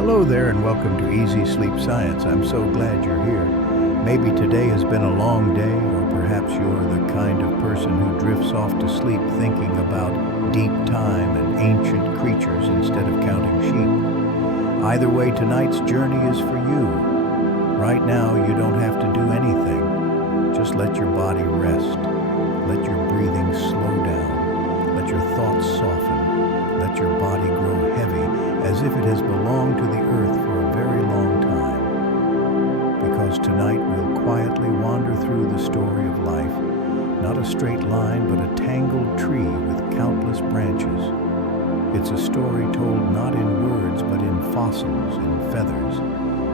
Hello there and welcome to Easy Sleep Science. I'm so glad you're here. Maybe today has been a long day, or perhaps you're the kind of person who drifts off to sleep thinking about deep time and ancient creatures instead of counting sheep. Either way, tonight's journey is for you. Right now, you don't have to do anything. Just let your body rest. Let your breathing slow down. Let your thoughts soften. Let your body grow heavy as if it has belonged to the earth for a very long time. Because tonight we'll quietly wander through the story of life, not a straight line, but a tangled tree with countless branches. It's a story told not in words, but in fossils, in feathers,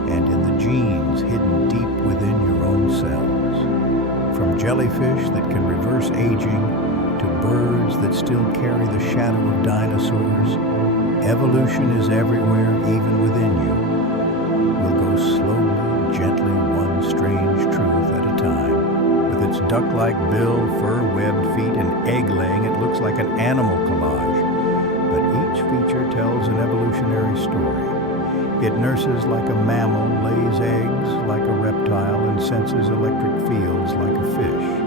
and in the genes hidden deep within your own cells. From jellyfish that can reverse aging, to birds that still carry the shadow of dinosaurs, evolution is everywhere, even within you. We'll go slowly, gently, one strange truth at a time. With its duck-like bill, fur-webbed feet, and egg-laying, it looks like an animal collage. But each feature tells an evolutionary story. It nurses like a mammal, lays eggs like a reptile, and senses electric fields like a fish.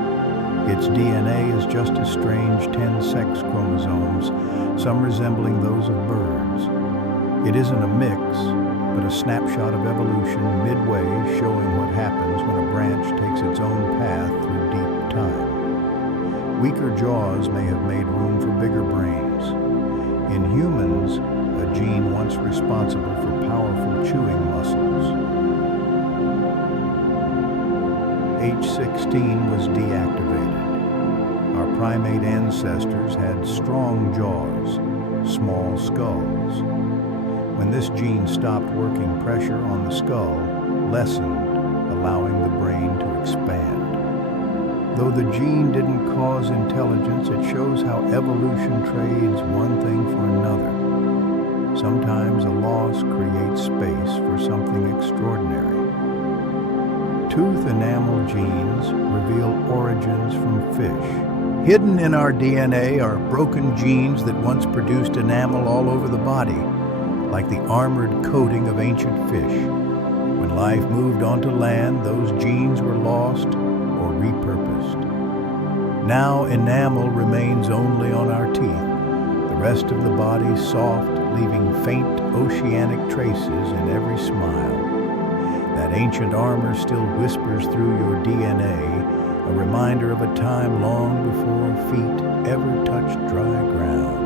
Its DNA is just as strange, 10 sex chromosomes, some resembling those of birds. It isn't a mix, but a snapshot of evolution midway, showing what happens when a branch takes its own path through deep time. Weaker jaws may have made room for bigger brains. In humans, a gene once responsible for powerful chewing muscles. H16 was deactivated. Our primate ancestors had strong jaws, small skulls. When this gene stopped working, pressure on the skull lessened, allowing the brain to expand. Though the gene didn't cause intelligence, it shows how evolution trades one thing for another. Sometimes a loss creates space for something extraordinary. Tooth enamel genes reveal origins from fish. Hidden in our DNA are broken genes that once produced enamel all over the body, like the armored coating of ancient fish. When life moved onto land, those genes were lost or repurposed. Now enamel remains only on our teeth, the rest of the body soft, leaving faint oceanic traces in every smile. That ancient armor still whispers through your DNA, a reminder of a time long before feet ever touched dry ground.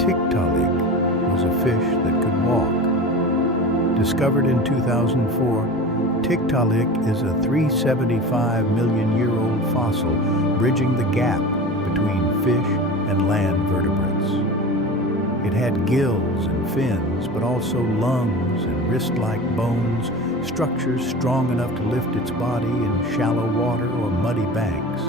Tiktaalik was a fish that could walk. Discovered in 2004, Tiktaalik is a 375 million-year-old fossil bridging the gap between fish and land vertebrates. It had gills and fins, but also lungs and wrist-like bones, structures strong enough to lift its body in shallow water or muddy banks.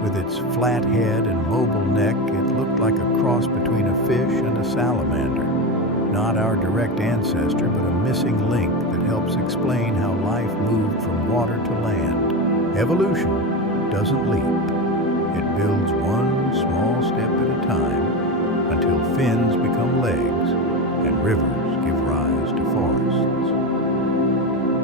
With its flat head and mobile neck, it looked like a cross between a fish and a salamander. Not our direct ancestor, but a missing link that helps explain how life moved from water to land. Evolution doesn't leap. It builds one small step at a time, until fins become legs and rivers give rise to forests.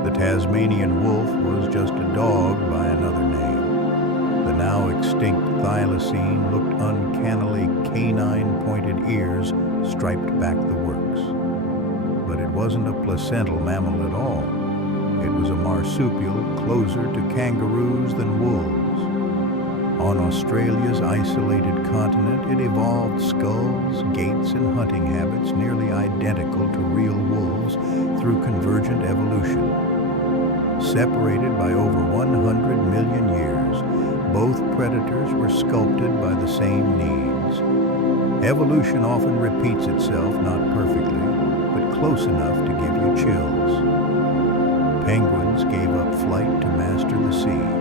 The Tasmanian wolf was just a dog by another name. The now extinct thylacine looked uncannily canine-pointed ears striped back the works. But it wasn't a placental mammal at all. It was a marsupial closer to kangaroos than wolves. On Australia's isolated continent, it evolved skulls, gaits, and hunting habits nearly identical to real wolves through convergent evolution. Separated by over 100 million years, both predators were sculpted by the same needs. Evolution often repeats itself, not perfectly, but close enough to give you chills. Penguins gave up flight to master the sea.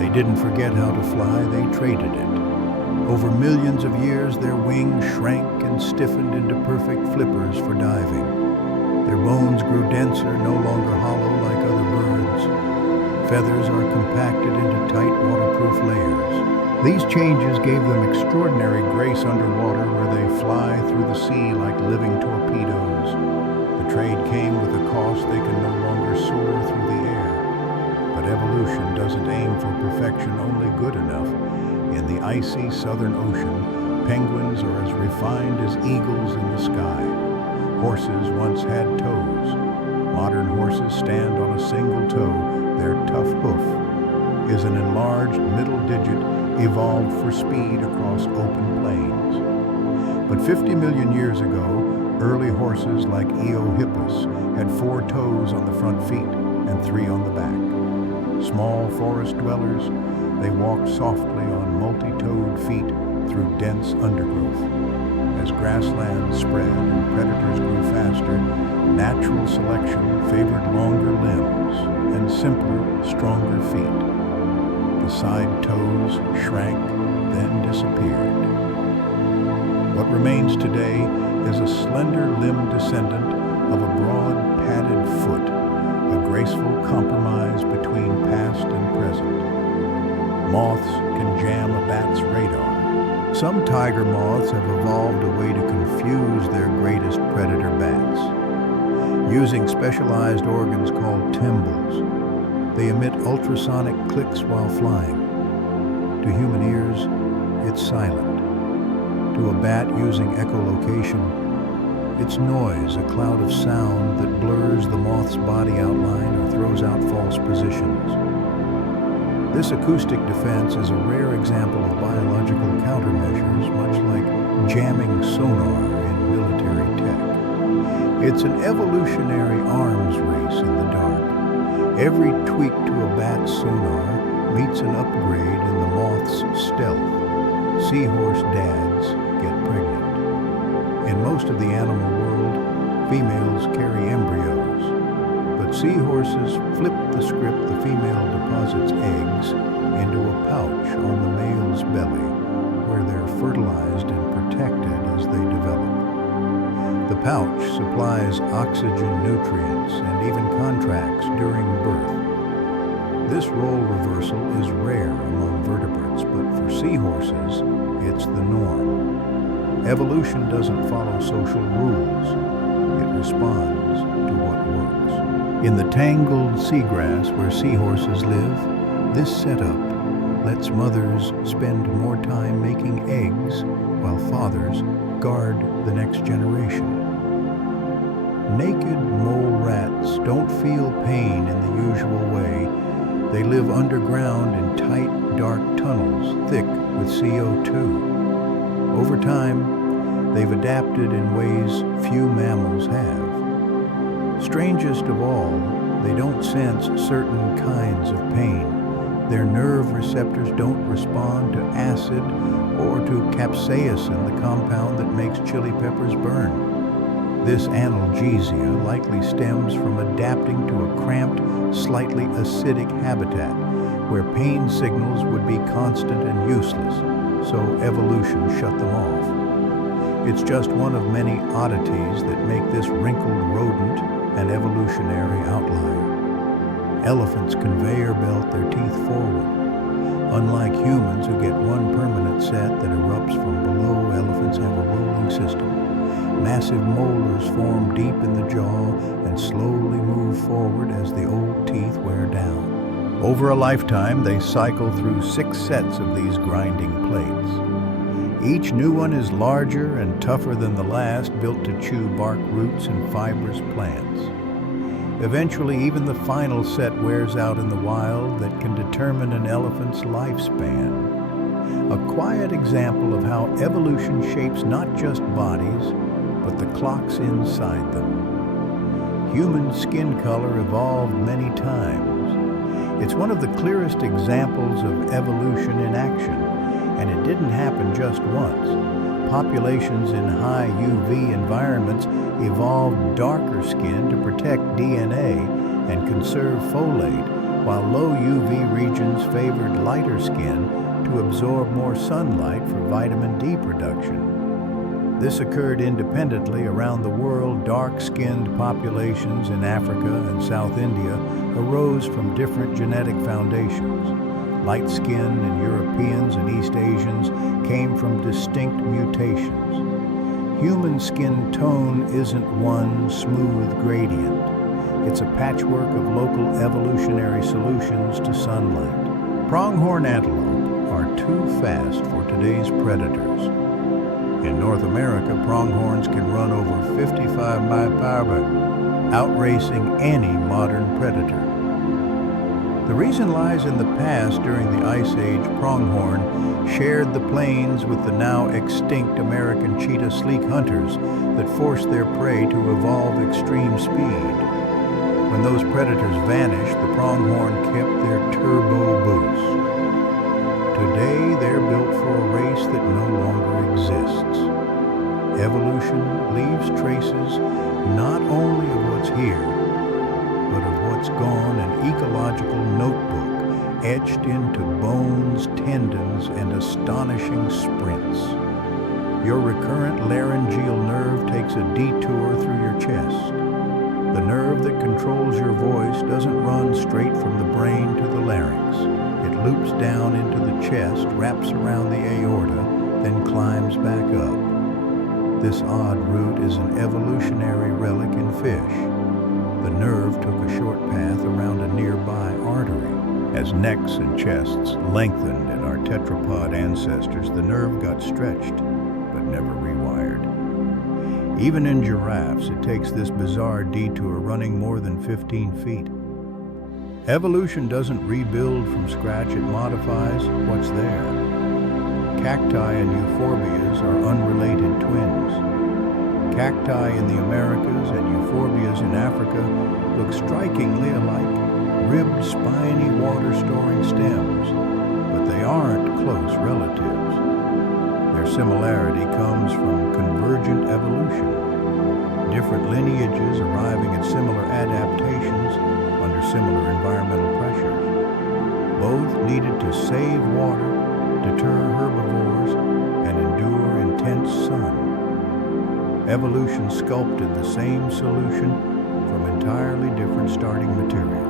They didn't forget how to fly, they traded it. Over millions of years, their wings shrank and stiffened into perfect flippers for diving. Their bones grew denser, no longer hollow like other birds. Feathers are compacted into tight waterproof layers. These changes gave them extraordinary grace underwater, where they fly through the sea like living torpedoes. The trade came with a cost. They can no longer soar through the air. But evolution doesn't aim for perfection, only good enough. In the icy southern ocean, penguins are as refined as eagles in the sky. Horses once had toes. Modern horses stand on a single toe. Their tough hoof is an enlarged middle digit evolved for speed across open plains. But 50 million years ago, early horses like Eohippus had 4 toes on the front feet and 3 on the back. Small forest dwellers, they walked softly on multi-toed feet through dense undergrowth. As grasslands spread and predators grew faster, natural selection favored longer limbs and simpler, stronger feet. The side toes shrank, then disappeared. What remains today is a slender-limbed descendant of a broad, padded foot, a graceful compromise between past and present. Moths can jam a bat's radar. Some tiger moths have evolved a way to confuse their greatest predator bats. Using specialized organs called tymbals, they emit ultrasonic clicks while flying. To human ears, it's silent. To a bat using echolocation, it's noise, a cloud of sound that blurs the moth's body outline or throws out false positions. This acoustic defense is a rare example of biological countermeasures, much like jamming sonar in military tech. It's an evolutionary arms race in the dark. Every tweak to a bat's sonar meets an upgrade in the moth's stealth. Seahorse dads get pregnant. In most of the animal world, females carry embryos. But seahorses flip the script. The female deposits eggs into a pouch on the male's belly, where they're fertilized and protected as they develop. The pouch supplies oxygen, nutrients, and even contracts during birth. This role reversal is rare among vertebrates, but for seahorses, it's the norm. Evolution doesn't follow social rules. It responds to what works. In the tangled seagrass where seahorses live, this setup lets mothers spend more time making eggs while fathers guard the next generation. Naked mole rats don't feel pain in the usual way. They live underground in tight, dark tunnels, thick with CO2. Over time, they've adapted in ways few mammals have. Strangest of all, they don't sense certain kinds of pain. Their nerve receptors don't respond to acid or to capsaicin, the compound that makes chili peppers burn. This analgesia likely stems from adapting to a cramped, slightly acidic habitat where pain signals would be constant and useless, so evolution shut them off. It's just one of many oddities that make this wrinkled rodent an evolutionary outlier. Elephants conveyor belt their teeth forward. Unlike humans who get one permanent set that erupts from below, elephants have a rolling system. Massive molars form deep in the jaw and slowly move forward as the old teeth wear down. Over a lifetime, they cycle through 6 sets of these grinding plates. Each new one is larger and tougher than the last, built to chew bark roots and fibrous plants. Eventually, even the final set wears out in the wild that can determine an elephant's lifespan. A quiet example of how evolution shapes not just bodies, but the clocks inside them. Human skin color evolved many times. It's one of the clearest examples of evolution in action, and it didn't happen just once. Populations in high UV environments evolved darker skin to protect DNA and conserve folate, while low UV regions favored lighter skin to absorb more sunlight for vitamin D production. This occurred independently around the world. Dark-skinned populations in Africa and South India arose from different genetic foundations. Light skin in Europeans and East Asians came from distinct mutations. Human skin tone isn't one smooth gradient. It's a patchwork of local evolutionary solutions to sunlight. Pronghorn antelope are too fast for today's predators. In North America, pronghorns can run over 55 miles per hour, outracing any modern predator. The reason lies in the past. During the Ice Age, pronghorn shared the plains with the now extinct American cheetah sleek hunters that forced their prey to evolve extreme speed. When those predators vanished, the pronghorn kept their turbo boost. Today, they're built for a race that no longer exists. Evolution leaves traces not only of what's here, but of what's gone, an ecological notebook etched into bones, tendons, and astonishing sprints. Your recurrent laryngeal nerve takes a detour through your chest. The nerve that controls your voice doesn't run straight from the brain to the larynx. It loops down into the chest, wraps around the aorta, then climbs back up. This odd route is an evolutionary relic in fish. The nerve took a short path around a nearby artery. As necks and chests lengthened in our tetrapod ancestors, the nerve got stretched, but never rewired. Even in giraffes, it takes this bizarre detour running more than 15 feet. Evolution doesn't rebuild from scratch, it modifies what's there. Cacti and euphorbias are unrelated twins. Cacti in the Americas and euphorbias in Africa look strikingly alike, ribbed, spiny, water-storing stems, but they aren't close relatives. Their similarity comes from convergent evolution, different lineages arriving at similar adaptations under similar environmental pressures. Both needed to save water, deter herbivores, and endure intense sun. Evolution sculpted the same solution from entirely different starting materials.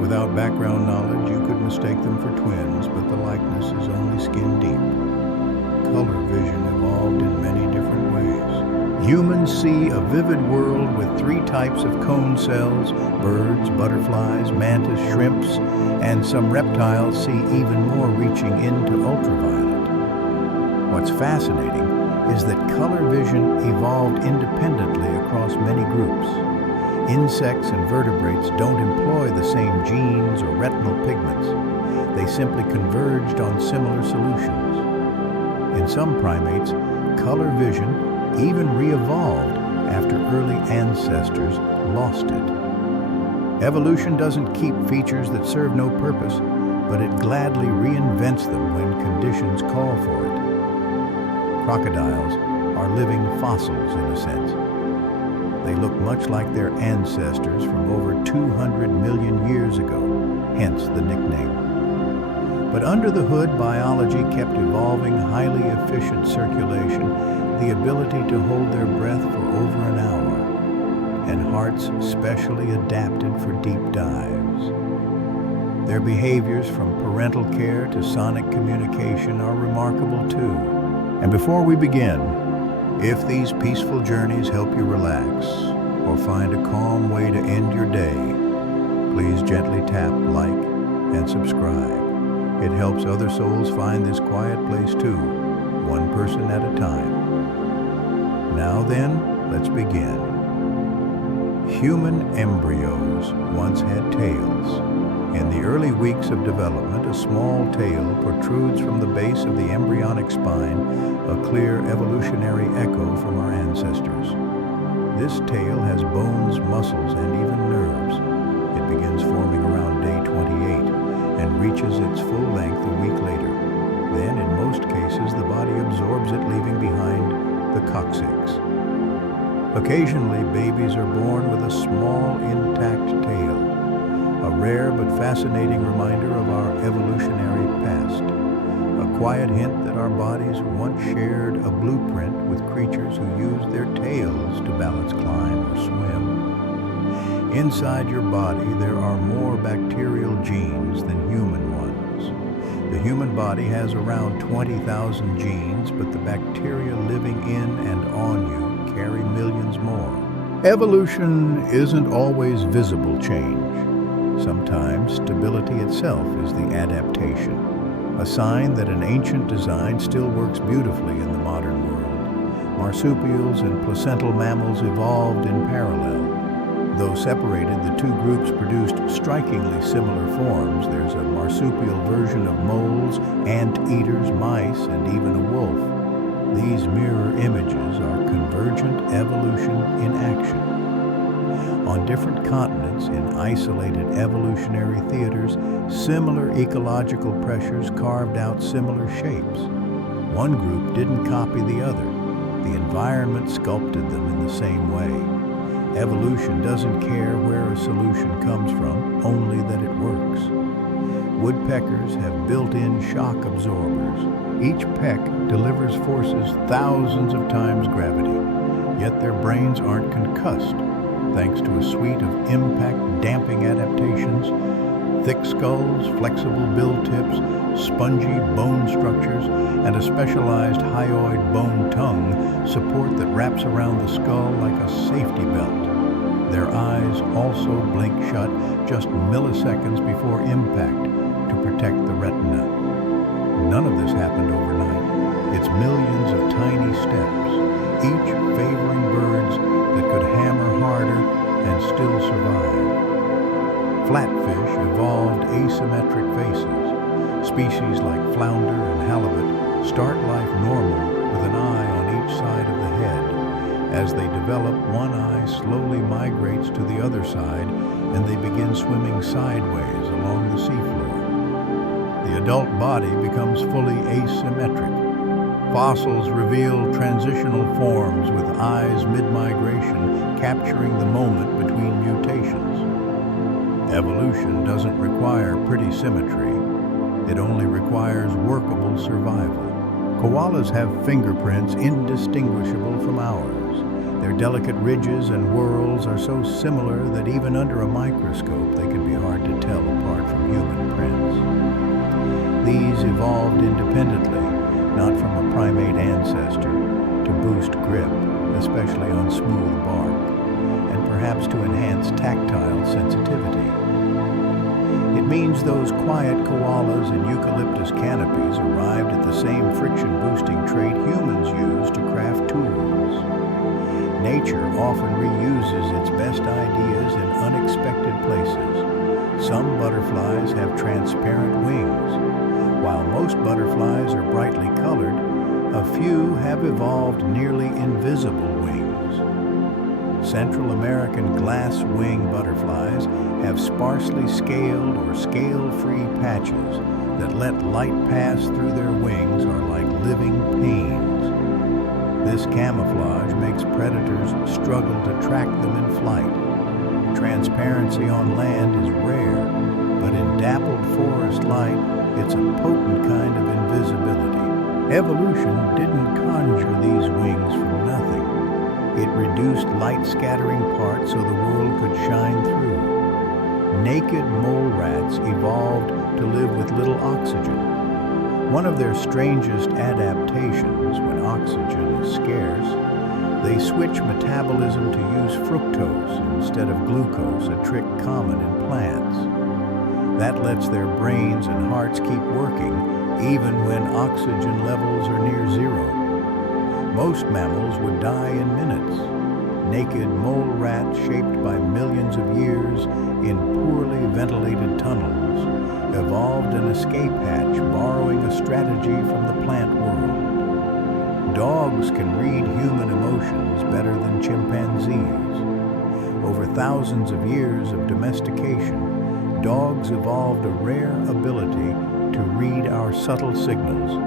Without background knowledge, you could mistake them for twins, but the likeness is only skin deep. Color vision evolved in many different ways. Humans see a vivid world with 3 types of cone cells: birds, butterflies, mantis, shrimps, and some reptiles see even more, reaching into ultraviolet. What's fascinating is that color vision evolved independently across many groups. Insects and vertebrates don't employ the same genes or retinal pigments. They simply converged on similar solutions. In some primates, color vision even re-evolved after early ancestors lost it. Evolution doesn't keep features that serve no purpose, but it gladly reinvents them when conditions call for it. Crocodiles are living fossils in a sense. They look much like their ancestors from over 200 million years ago, hence the nickname. But under the hood, biology kept evolving highly efficient circulation, the ability to hold their breath for over an hour, and hearts specially adapted for deep dives. Their behaviors from parental care to sonic communication are remarkable too. And before we begin, if these peaceful journeys help you relax or find a calm way to end your day, please gently tap like and subscribe. It helps other souls find this quiet place too, one person at a time. Now then, let's begin. Human embryos once had tails. In the early weeks of development, a small tail protrudes from the base of the embryonic spine, a clear evolutionary echo from our ancestors. This tail has bones, muscles, and even nerves. It begins forming around day 28 and reaches its full length a week later. Then, in most cases, the body absorbs it, leaving behind the coccyx. Occasionally, babies are born with a small, intact tail, a rare but fascinating reminder of our evolutionary past, a quiet hint that our bodies once shared a blueprint with creatures who used their tails to balance, climb, or swim. Inside your body, there are more bacterial genes than human ones. The human body has around 20,000 genes, but the bacteria living in and on you carry millions more. Evolution isn't always visible change. Sometimes stability itself is the adaptation, a sign that an ancient design still works beautifully in the modern world. Marsupials and placental mammals evolved in parallel. Though separated, the two groups produced strikingly similar forms. There's a marsupial version of moles, anteaters, mice, and even a wolf. These mirror images are convergent evolution in action. On different continents, in isolated evolutionary theaters, similar ecological pressures carved out similar shapes. One group didn't copy the other. The environment sculpted them in the same way. Evolution doesn't care where a solution comes from, only that it works. Woodpeckers have built-in shock absorbers. Each peck delivers forces thousands of times gravity, yet their brains aren't concussed, thanks to a suite of impact-damping adaptations. Thick skulls, flexible bill tips, spongy bone structures, and a specialized hyoid bone tongue support that wraps around the skull like a safety belt. Their eyes also blink shut just milliseconds before impact to protect the retina. None of this happened overnight. It's millions of tiny steps, each favoring birds that could hammer harder and still survive. Flatfish evolved asymmetric faces. Species like flounder and halibut start life normal with an eye on each side of the head. As they develop, one eye slowly migrates to the other side and they begin swimming sideways along the seafloor. The adult body becomes fully asymmetric. Fossils reveal transitional forms with eyes mid-migration, capturing the moment between mutations. Evolution doesn't require pretty symmetry. It only requires workable survival. Koalas have fingerprints indistinguishable from ours. Their delicate ridges and whorls are so similar that even under a microscope they can be hard to tell apart from human prints. These evolved independently, not from a primate ancestor, to boost grip, especially on smooth bark, and perhaps to enhance tactile sensitivity. It means those quiet koalas in eucalyptus canopies arrived at the same friction-boosting trait humans use to craft tools. Nature often reuses its best ideas in unexpected places. Some butterflies have transparent wings. While most butterflies are brightly colored, a few have evolved nearly invisible wings. Central American glass-wing butterflies have sparsely scaled or scale-free patches that let light pass through their wings are like living panes. This camouflage makes predators struggle to track them in flight. Transparency on land is rare, but in dappled forest light, it's a potent kind of invisibility. Evolution didn't conjure these wings from nothing. It reduced light-scattering parts so the world could shine through. Naked mole rats evolved to live with little oxygen. One of their strangest adaptations, when oxygen is scarce, they switch metabolism to use fructose instead of glucose, a trick common in plants. That lets their brains and hearts keep working even when oxygen levels are near zero. Most mammals would die in minutes. Naked mole rats shaped by millions of years in poorly ventilated tunnels evolved an escape hatch, borrowing a strategy from the plant world. Dogs can read human emotions better than chimpanzees. Over thousands of years of domestication, dogs evolved a rare ability to read our subtle signals,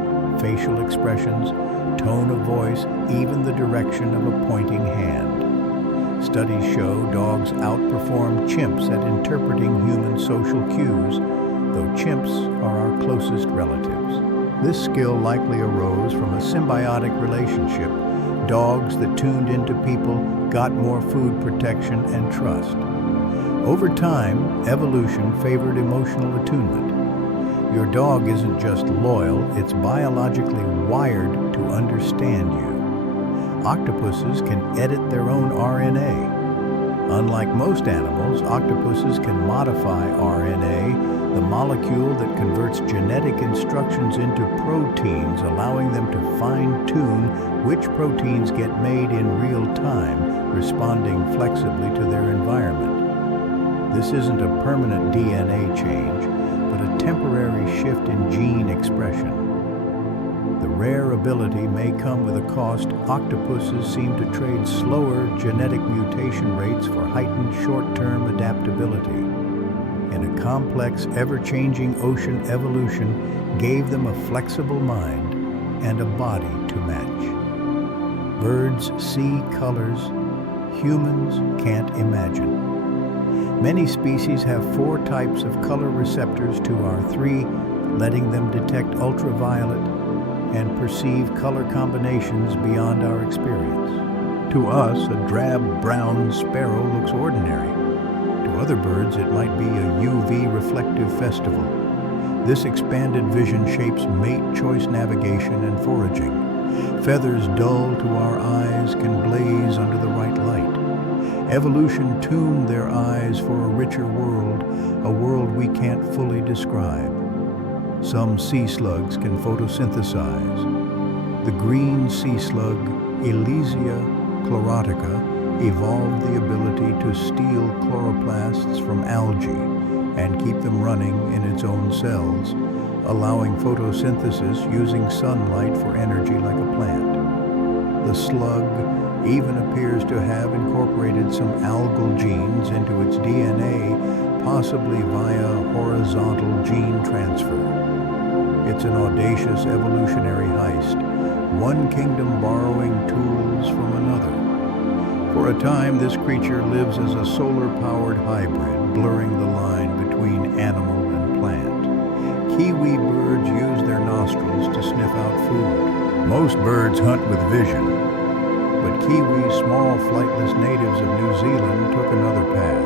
facial expressions, tone of voice, even the direction of a pointing hand. Studies show dogs outperform chimps at interpreting human social cues, though chimps are our closest relatives. This skill likely arose from a symbiotic relationship. Dogs that tuned into people got more food protection and trust. Over time, evolution favored emotional attunement. Your dog isn't just loyal, it's biologically wired to understand you. Octopuses can edit their own RNA. Unlike most animals, octopuses can modify RNA, the molecule that converts genetic instructions into proteins, allowing them to fine-tune which proteins get made in real time, responding flexibly to their environment. This isn't a permanent DNA change, but a temporary shift in gene expression. The rare ability may come with a cost. Octopuses seem to trade slower genetic mutation rates for heightened short-term adaptability. In a complex, ever-changing ocean, evolution gave them a flexible mind and a body to match. Birds see colors humans can't imagine. Many species have 4 types of color receptors to our 3, letting them detect ultraviolet and perceive color combinations beyond our experience. To us, a drab brown sparrow looks ordinary. To other birds, it might be a UV reflective festival. This expanded vision shapes mate choice, navigation, and foraging. Feathers dull to our eyes can blaze under the right light. Evolution tuned their eyes for a richer world, a world we can't fully describe. Some sea slugs can photosynthesize. The green sea slug, Elysia chlorotica, evolved the ability to steal chloroplasts from algae and keep them running in its own cells, allowing photosynthesis using sunlight for energy like a plant. The slug even appears to have incorporated some algal genes into its DNA, possibly via horizontal gene transfer. It's an audacious evolutionary heist, one kingdom borrowing tools from another. For a time, this creature lives as a solar-powered hybrid, blurring the line between animal and plant. Kiwi birds use their nostrils to sniff out food. Most birds hunt with vision, but kiwi, small flightless natives of New Zealand, took another path.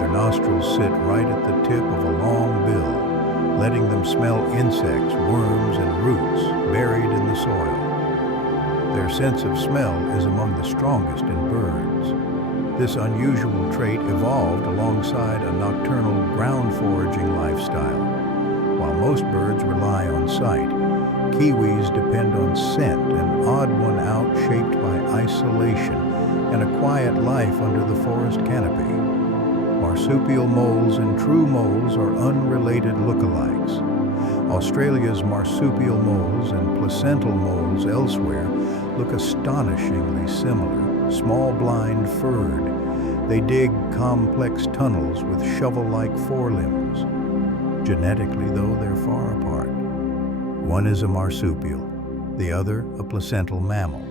Their nostrils sit right at the tip of a long bill, letting them smell insects, worms, and roots buried in the soil. Their sense of smell is among the strongest in birds. This unusual trait evolved alongside a nocturnal ground foraging lifestyle. While most birds rely on sight, kiwis depend on scent, an odd one out shaped by isolation and a quiet life under the forest canopy. Marsupial moles and true moles are unrelated lookalikes. Australia's marsupial moles and placental moles elsewhere look astonishingly similar, small, blind, furred. They dig complex tunnels with shovel-like forelimbs. Genetically, though, they're far apart. One is a marsupial, the other a placental mammal.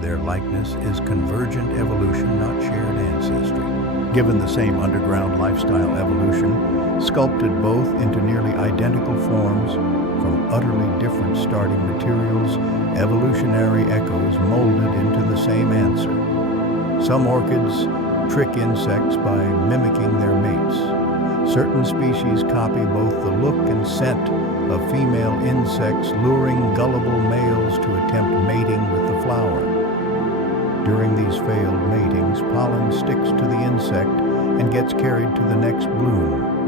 Their likeness is convergent evolution, not shared ancestry. Given the same underground lifestyle, evolution sculpted both into nearly identical forms from utterly different starting materials. Evolutionary echoes molded into the same answer. Some orchids trick insects by mimicking their mates. Certain species copy both the look and scent of female insects, luring gullible males to attempt mating with the flower. During these failed matings, pollen sticks to the insect and gets carried to the next bloom.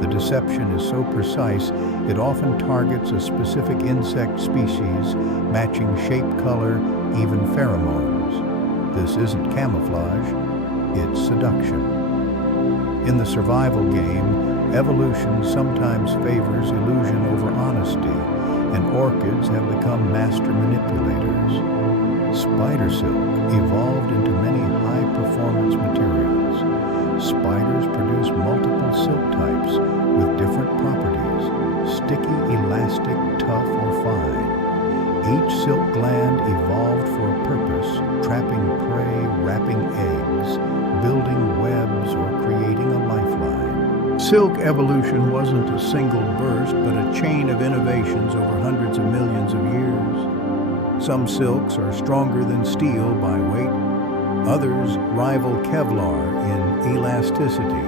The deception is so precise, it often targets a specific insect species, matching shape, color, even pheromones. This isn't camouflage, it's seduction. In the survival game, evolution sometimes favors illusion over honesty, and orchids have become master manipulators. Spider silk evolved into many high-performance materials. Spiders produce multiple silk types with different properties: sticky, elastic, tough, or fine. Each silk gland evolved for a purpose, trapping prey, wrapping eggs, building webs, or creating a lifeline. Silk evolution wasn't a single burst, but a chain of innovations over hundreds of millions of years. Some silks are stronger than steel by weight. Others rival Kevlar in elasticity.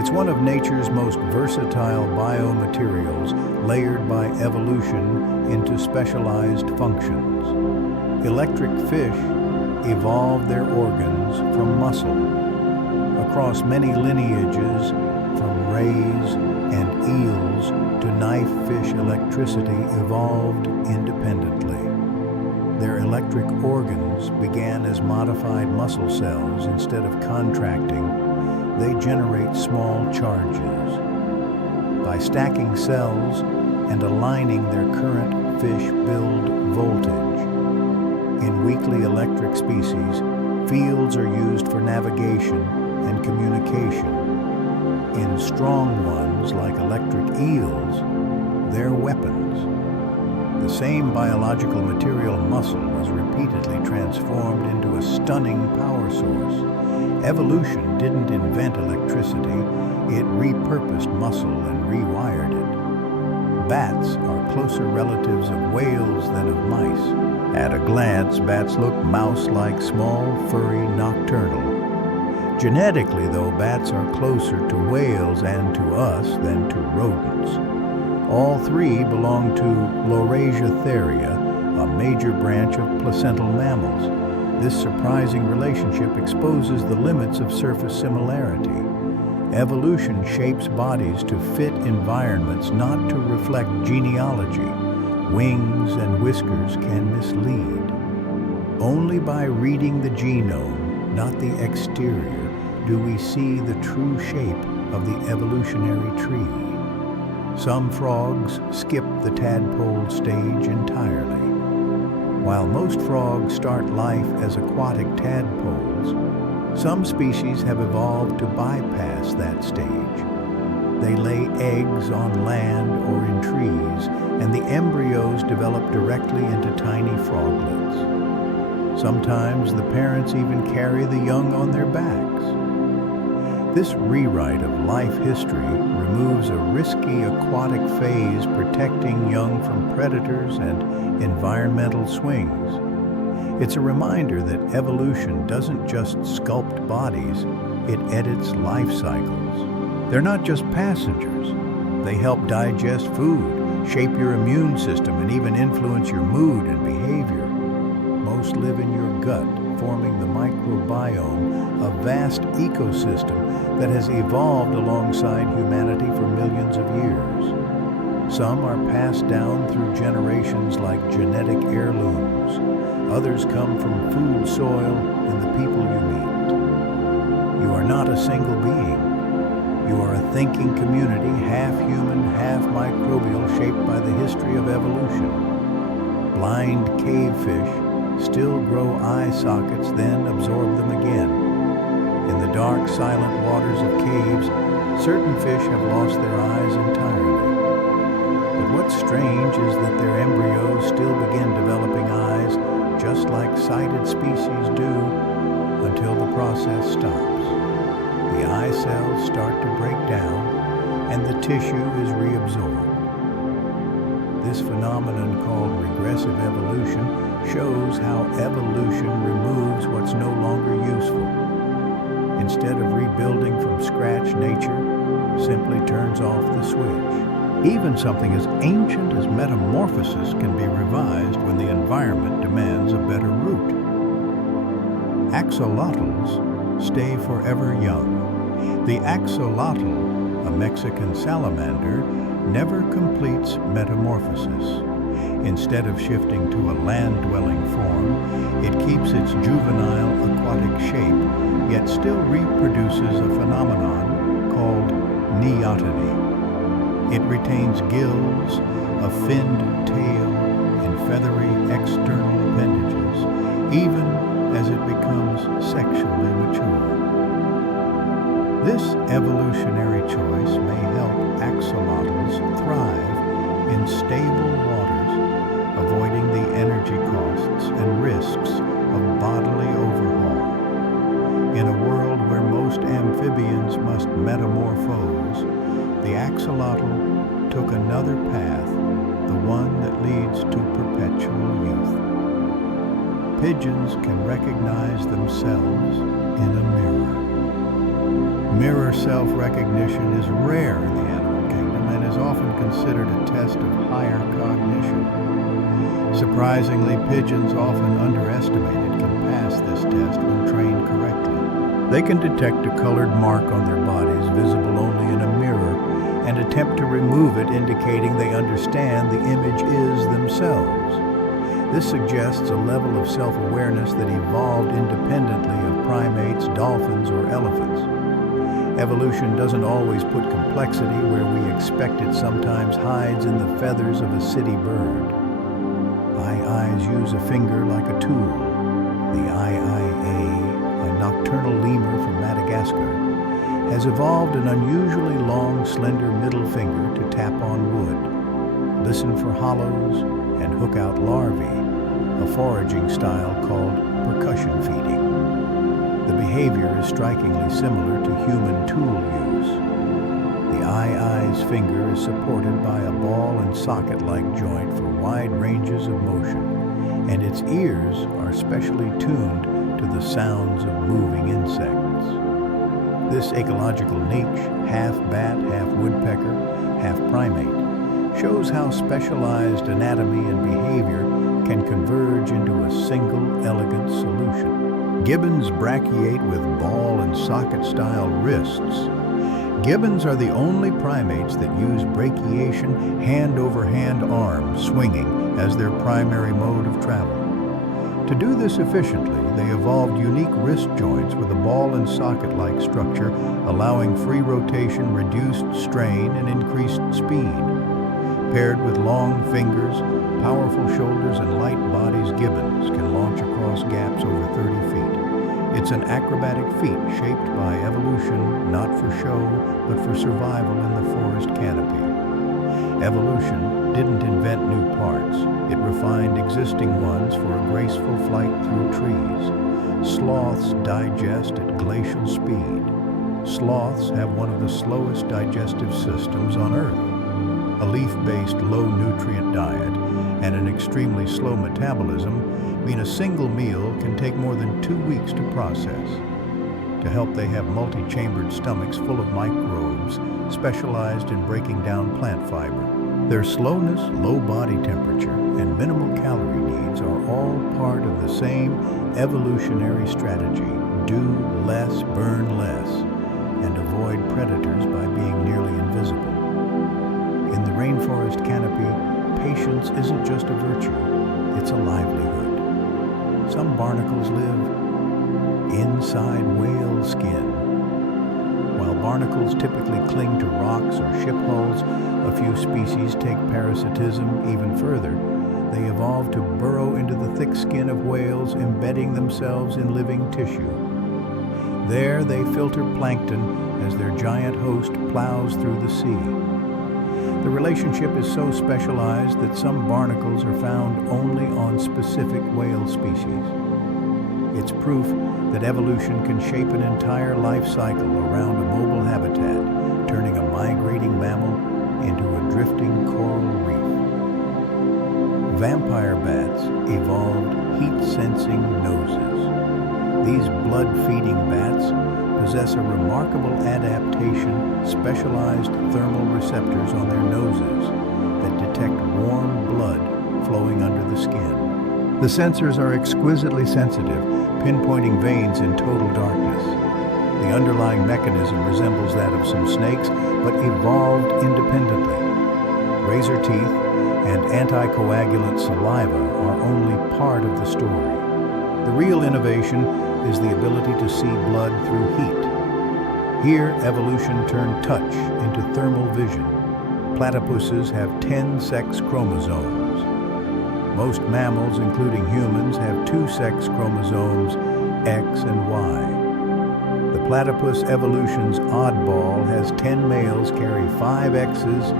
It's one of nature's most versatile biomaterials, layered by evolution into specialized functions. Electric fish evolved their organs from muscle. Across many lineages, from rays and eels to knife fish, electricity evolved independently. Their electric organs began as modified muscle cells. Instead of contracting, they generate small charges. By stacking cells and aligning their current, fish build voltage. In weakly electric species, fields are used for navigation and communication. In strong ones, like electric eels, they're weapons. The same biological material, muscle, was repeatedly transformed into a stunning power source. Evolution didn't invent electricity, it repurposed muscle and rewired it. Bats are closer relatives of whales than of mice. At a glance, bats look mouse-like, small, furry, nocturnal. Genetically, though, bats are closer to whales and to us than to rodents. All three belong to Laurasiatheria, a major branch of placental mammals. This surprising relationship exposes the limits of surface similarity. Evolution shapes bodies to fit environments, not to reflect genealogy. Wings and whiskers can mislead. Only by reading the genome, not the exterior, do we see the true shape of the evolutionary tree. Some frogs skip the tadpole stage entirely. While most frogs start life as aquatic tadpoles, some species have evolved to bypass that stage. They lay eggs on land or in trees, and the embryos develop directly into tiny froglets. Sometimes the parents even carry the young on their backs. This rewrite of life history removes a risky aquatic phase, protecting young from predators and environmental swings. It's a reminder that evolution doesn't just sculpt bodies, it edits life cycles. They're not just passengers. They help digest food, shape your immune system, and even influence your mood and behavior. Most live in your gut, forming the microbiome, a vast ecosystem that has evolved alongside humanity for millions of years. Some are passed down through generations like genetic heirlooms. Others come from food, soil, and the people you meet. You are not a single being. You are a thinking community, half human, half microbial, shaped by the history of evolution. Blind cave fish still grow eye sockets, then absorb them again. In the dark, silent waters of caves, certain fish have lost their eyes entirely. But what's strange is that their embryos still begin developing eyes, just like sighted species do, until the process stops. The eye cells start to break down, and the tissue is reabsorbed. This phenomenon, called regressive evolution, shows how evolution removes what's no longer useful. Instead of rebuilding from scratch, nature simply turns off the switch. Even something as ancient as metamorphosis can be revised when the environment demands a better route. Axolotls stay forever young. The axolotl, a Mexican salamander, never completes metamorphosis. Instead of shifting to a land-dwelling form, it keeps its juvenile aquatic shape, yet still reproduces a phenomenon called neoteny. It retains gills, a finned tail, and feathery external appendages, even as it becomes sexually mature. This evolutionary choice may help axolotls thrive in stable waters, avoiding the energy costs and risks of bodily overhaul. In a world where most amphibians must metamorphose, the axolotl took another path, the one that leads to perpetual youth. Pigeons can recognize themselves in a mirror. Mirror self-recognition is rare in the animal kingdom and is often considered a test of higher cognition. Surprisingly, pigeons, often underestimated, can pass this test when trained correctly. They can detect a colored mark on their bodies visible only in a mirror and attempt to remove it, indicating they understand the image is themselves. This suggests a level of self-awareness that evolved independently of primates, dolphins, or elephants. Evolution doesn't always put complexity where we expect it. Sometimes hides in the feathers of a city bird. Eyes use a finger like a tool. The IIA, a nocturnal lemur from Madagascar, has evolved an unusually long, slender middle finger to tap on wood, listen for hollows, and hook out larvae, a foraging style called percussion feeding. The behavior is strikingly similar to human tool use. The II's finger is supported by a ball and socket-like joint for wide ranges of motion, and its ears are specially tuned to the sounds of moving insects. This ecological niche, half bat, half woodpecker, half primate, shows how specialized anatomy and behavior can converge into a single, elegant solution. Gibbons brachiate with ball and socket-style wrists. Gibbons are the only primates that use brachiation, hand-over-hand arm swinging, as their primary mode of travel. To do this efficiently, they evolved unique wrist joints with a ball and socket-like structure, allowing free rotation, reduced strain, and increased speed. Paired with long fingers, powerful shoulders, and light bodies, gibbons can launch across gaps over 30 feet. It's an acrobatic feat shaped by evolution, not for show, but for survival in the forest canopy. Evolution didn't invent new parts. It refined existing ones for a graceful flight through trees. Sloths digest at glacial speed. Sloths have one of the slowest digestive systems on Earth. A leaf-based low-nutrient diet and an extremely slow metabolism mean a single meal can take more than 2 weeks to process. To help, they have multi-chambered stomachs full of microbes specialized in breaking down plant fiber. Their slowness, low body temperature, and minimal calorie needs are all part of the same evolutionary strategy: do less, burn less, and avoid predators by being nearly invisible. In the rainforest canopy, patience isn't just a virtue, it's a livelihood. Some barnacles live inside whale skin. While barnacles typically cling to rocks or ship hulls, a few species take parasitism even further. They evolve to burrow into the thick skin of whales, embedding themselves in living tissue. There they filter plankton as their giant host plows through the sea. The relationship is so specialized that some barnacles are found only on specific whale species. It's proof that evolution can shape an entire life cycle around a mobile habitat, turning a migrating mammal into a drifting coral reef. Vampire bats evolved heat-sensing noses. These blood-feeding bats possess a remarkable adaptation, specialized thermal receptors on their noses that detect warm blood flowing under the skin. The sensors are exquisitely sensitive, pinpointing veins in total darkness. The underlying mechanism resembles that of some snakes, but evolved independently. Razor teeth and anticoagulant saliva are only part of the story. The real innovation is the ability to see blood through heat. Here, evolution turned touch into thermal vision. Platypuses have 10 sex chromosomes. Most mammals, including humans, have 2 sex chromosomes, X and Y. The platypus evolution's oddball has 10 males carry 5 X's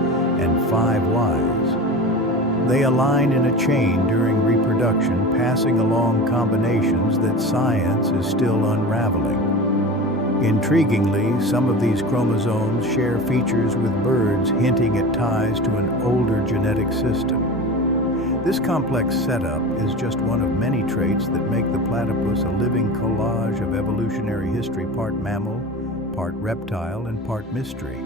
and 5 Y's. They align in a chain during reproduction, passing along combinations that science is still unraveling. Intriguingly, some of these chromosomes share features with birds, hinting at ties to an older genetic system. This complex setup is just one of many traits that make the platypus a living collage of evolutionary history, part mammal, part reptile and part mystery.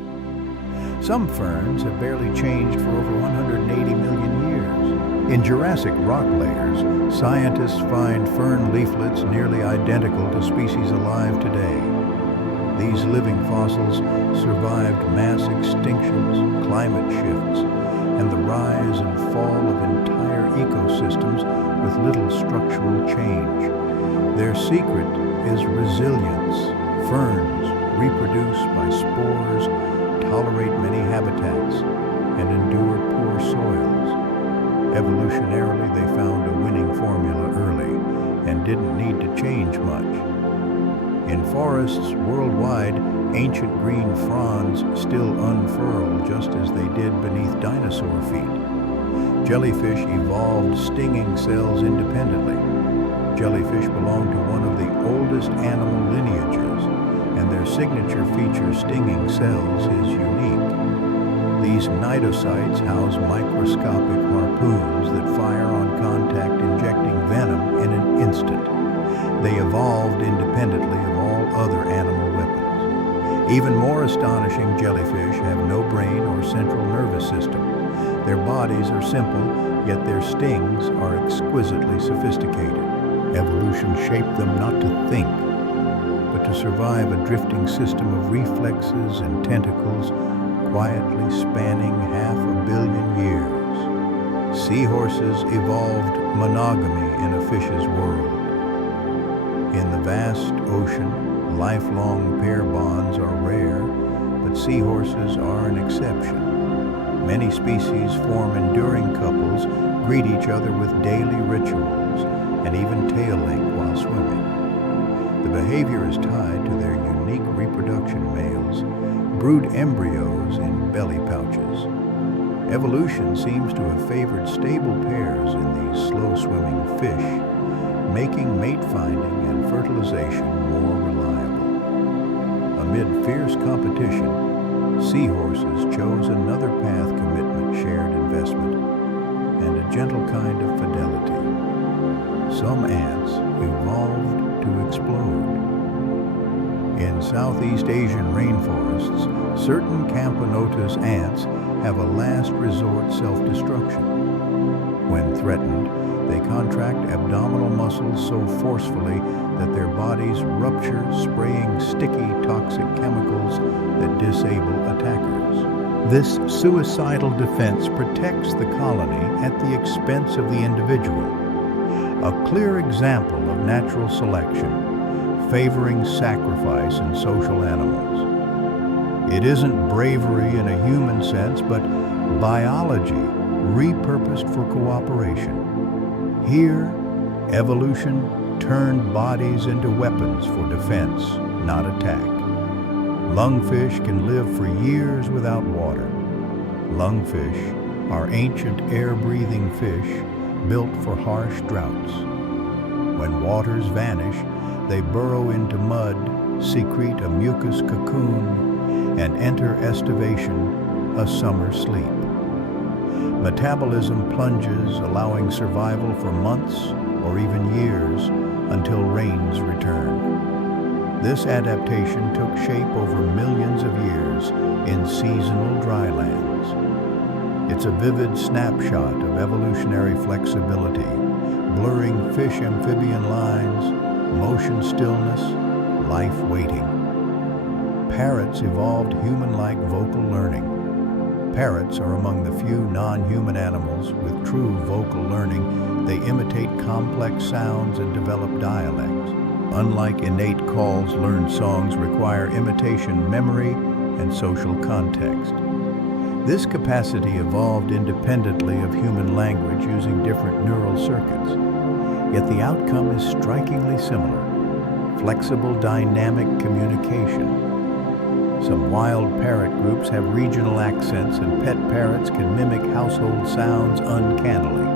Some ferns have barely changed for over 180 million years. In Jurassic rock layers, scientists find fern leaflets nearly identical to species alive today. These living fossils survived mass extinctions, climate shifts, and the rise and fall of entire ecosystems with little structural change. Their secret is resilience. Ferns reproduce by spores, tolerate many habitats, and endure poor soils. Evolutionarily, they found a winning formula early and didn't need to change much. In forests worldwide, ancient green fronds still unfurl just as they did beneath dinosaur feet. Jellyfish evolved stinging cells independently. Jellyfish belong to one of the oldest animal lineages, and their signature feature, stinging cells, is unique. These cnidocytes house microscopic harpoons that fire on contact, injecting venom in an instant. They evolved independently of all other animal weapons. Even more astonishing, jellyfish have no brain or central nervous system. Their bodies are simple, yet their stings are exquisitely sophisticated. Evolution shaped them not to think, but to survive a drifting system of reflexes and tentacles, quietly spanning 500 million years. Seahorses evolved monogamy in a fish's world. In the vast ocean, lifelong pair bonds are rare, but seahorses are an exception. Many species form enduring couples, greet each other with daily rituals, and even tail link while swimming. The behavior is tied to their unique reproduction. Males brood embryos in belly pouches. Evolution seems to have favored stable pairs in these slow-swimming fish, making mate finding and fertilization more reliable. Amid fierce competition, seahorses chose another path: commitment, shared investment, and a gentle kind of fidelity. Some ants evolved to explode. In Southeast Asian rainforests, certain Camponotus ants have a last resort self-destruction. When threatened, they contract abdominal muscles so forcefully that their bodies rupture, spraying sticky, toxic chemicals that disable attackers. This suicidal defense protects the colony at the expense of the individual. A clear example of natural selection, favoring sacrifice in social animals. It isn't bravery in a human sense, but biology repurposed for cooperation. Here, evolution turned bodies into weapons for defense, not attack. Lungfish can live for years without water. Lungfish are ancient air-breathing fish built for harsh droughts. When waters vanish, they burrow into mud, secrete a mucus cocoon, and enter estivation, a summer sleep. Metabolism plunges, allowing survival for months or even years until rains return. This adaptation took shape over millions of years in seasonal drylands. It's a vivid snapshot of evolutionary flexibility, blurring fish-amphibian lines, motion stillness, life waiting. Parrots evolved human-like vocal learning. Parrots are among the few non-human animals with true vocal learning. They imitate complex sounds and develop dialects. Unlike innate calls, learned songs require imitation, memory, and social context. This capacity evolved independently of human language using different neural circuits. Yet the outcome is strikingly similar: flexible, dynamic communication. Some wild parrot groups have regional accents, and pet parrots can mimic household sounds uncannily.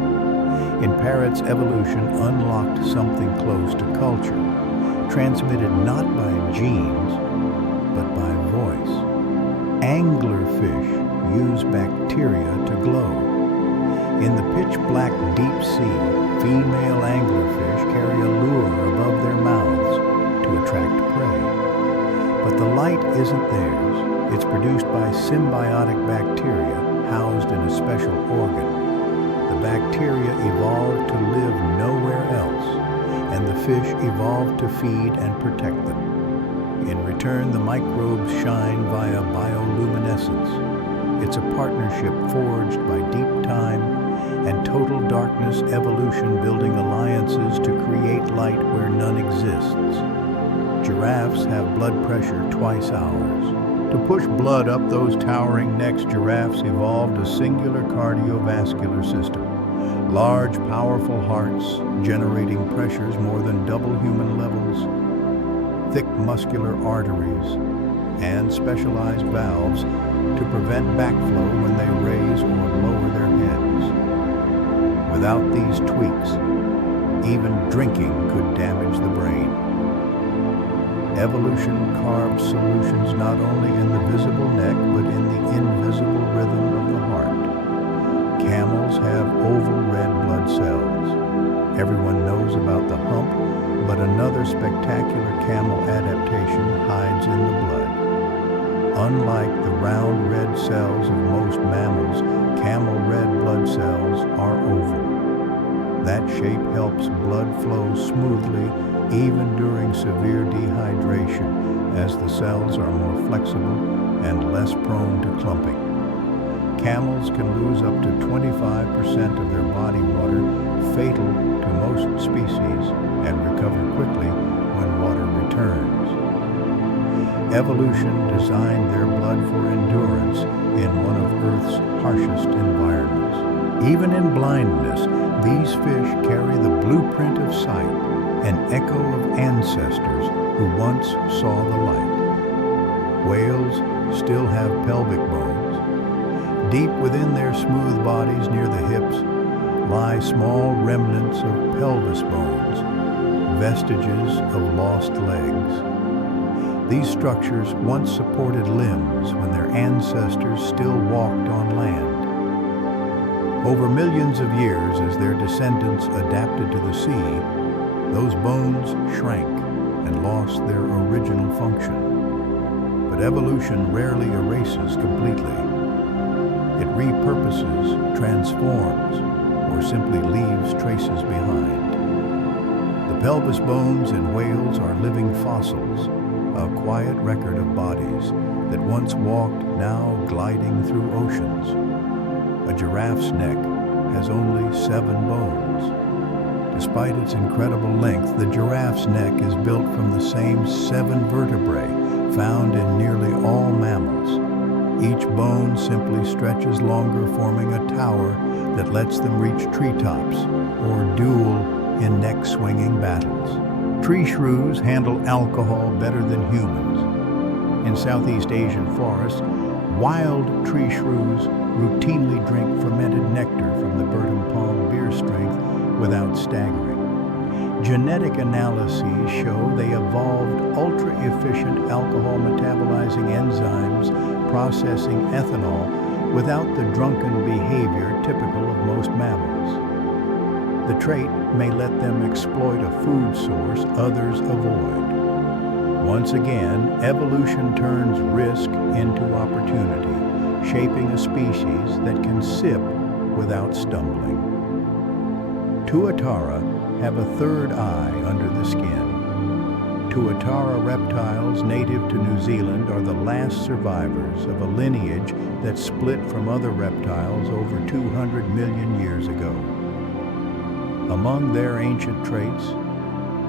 In parrots, evolution unlocked something close to culture, transmitted not by genes, but by voice. Anglerfish use bacteria to glow. In the pitch-black deep sea, female anglerfish carry a lure above their mouths to attract prey. But The light isn't theirs. It's produced by symbiotic bacteria housed in a special organ. The bacteria evolved to live nowhere else, and the fish evolved to feed and protect them. In return, the microbes shine via bioluminescence. It's a partnership forged by deep time and total darkness evolution, building alliances to create light where none exists. Giraffes have blood pressure twice ours. To push blood up those towering necks, giraffes evolved a singular cardiovascular system. Large, powerful hearts generating pressures more than double human levels, thick muscular arteries, and specialized valves to prevent backflow when they raise or lower their heads. Without these tweaks, even drinking could damage the brain. Evolution carved solutions not only in the visible neck, but in the invisible rhythm of the heart. Camels have oval red blood cells. Everyone knows about the hump, but another spectacular camel adaptation hides in the blood. Unlike the round red cells of most mammals, camel red blood cells are oval. That shape helps blood flow smoothly even during severe dehydration, as the cells are more flexible and less prone to clumping. Camels can lose up to 25% of their body water, fatal to most species, and recover quickly when water returns. Evolution designed their blood for endurance in one of Earth's harshest environments. Even in blindness, these fish carry the blueprint of sight, an echo of ancestors who once saw the light. Whales still have pelvic bones. Deep within their smooth bodies near the hips lie small remnants of pelvis bones, vestiges of lost legs. These structures once supported limbs when their ancestors still walked on land. Over millions of years, as their descendants adapted to the sea, those bones shrank and lost their original function. But evolution rarely erases completely. It repurposes, transforms, or simply leaves traces behind. The pelvis bones in whales are living fossils, a quiet record of bodies that once walked, now gliding through oceans. A giraffe's neck has only 7 bones. Despite its incredible length, the giraffe's neck is built from the same 7 vertebrae found in nearly all mammals. Each bone simply stretches longer, forming a tower that lets them reach treetops or duel in neck-swinging battles. Tree shrews handle alcohol better than humans. In Southeast Asian forests, wild tree shrews routinely drink fermented nectar from the Bertam palm beer strength without staggering. Genetic analyses show they evolved ultra-efficient alcohol-metabolizing enzymes processing ethanol without the drunken behavior typical of most mammals. The trait may let them exploit a food source others avoid. Once again, evolution turns risk into opportunity, shaping a species that can sip without stumbling. Tuatara have a third eye under the skin. Tuatara reptiles native to New Zealand are the last survivors of a lineage that split from other reptiles over 200 million years ago. Among their ancient traits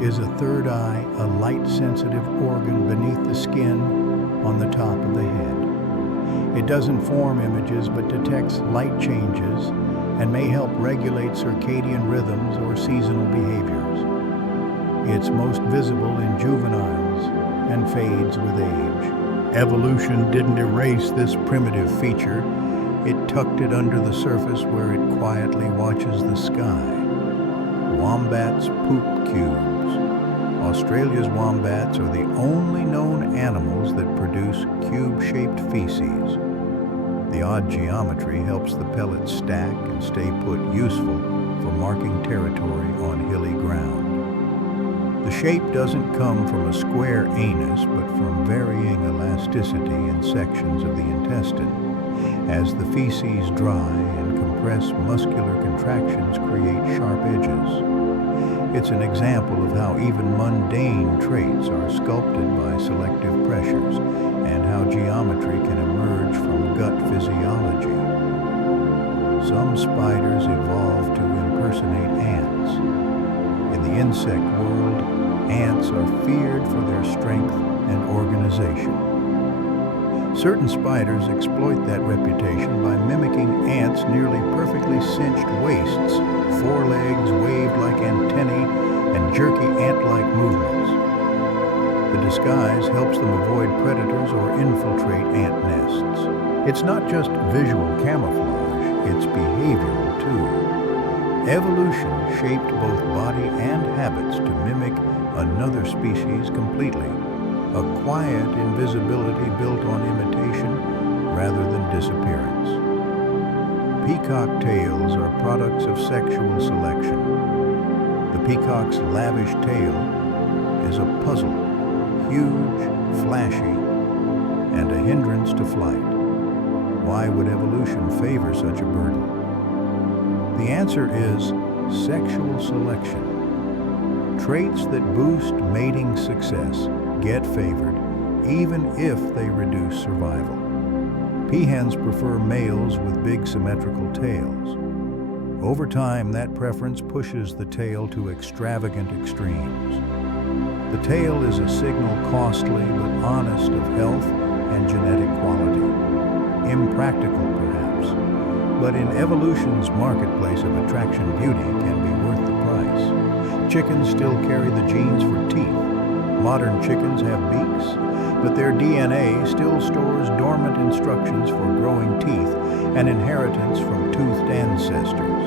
is a third eye, a light-sensitive organ beneath the skin on the top of the head. It doesn't form images but detects light changes and may help regulate circadian rhythms or seasonal behaviors. It's most visible in juveniles and fades with age. Evolution didn't erase this primitive feature. It tucked it under the surface where it quietly watches the sky. Wombats poop cubes. Australia's wombats are the only known animals that produce cube-shaped feces. The odd geometry helps the pellets stack and stay put, useful for marking territory on hilly ground. The shape doesn't come from a square anus, but from varying elasticity in sections of the intestine. As the feces dry and compress, muscular contractions create sharp edges. It's an example of how even mundane traits are sculpted by selective pressures, and how geometry can emerge from gut physiology. Some spiders evolved to impersonate ants. In the insect world, ants are feared for their strength and organization. Certain spiders exploit that reputation by mimicking ants' nearly perfectly cinched waists, forelegs waved like antennae, and jerky ant-like movements. The disguise helps them avoid predators or infiltrate ant nests. It's not just visual camouflage, it's behavioral too. Evolution shaped both body and habits to mimic another species completely. A quiet invisibility built on imitation rather than disappearance. Peacock tails are products of sexual selection. The peacock's lavish tail is a puzzle, huge, flashy, and a hindrance to flight. Why would evolution favor such a burden? The answer is sexual selection. Traits that boost mating success get favored, even if they reduce survival. Peahens prefer males with big symmetrical tails. Over time, that preference pushes the tail to extravagant extremes. The tail is a signal costly but honest of health and genetic quality. Impractical, perhaps, but in evolution's marketplace of attraction, beauty can be worth the price. Chickens still carry the genes for teeth. Modern chickens have beaks, but their DNA still stores dormant instructions for growing teeth, an inheritance from toothed ancestors.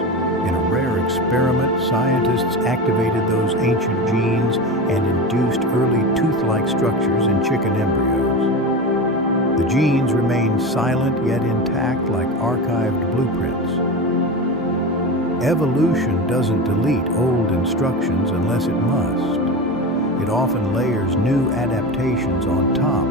In a rare experiment, scientists activated those ancient genes and induced early tooth-like structures in chicken embryos. The genes remain silent yet intact like archived blueprints. Evolution doesn't delete old instructions unless it must. It often layers new adaptations on top,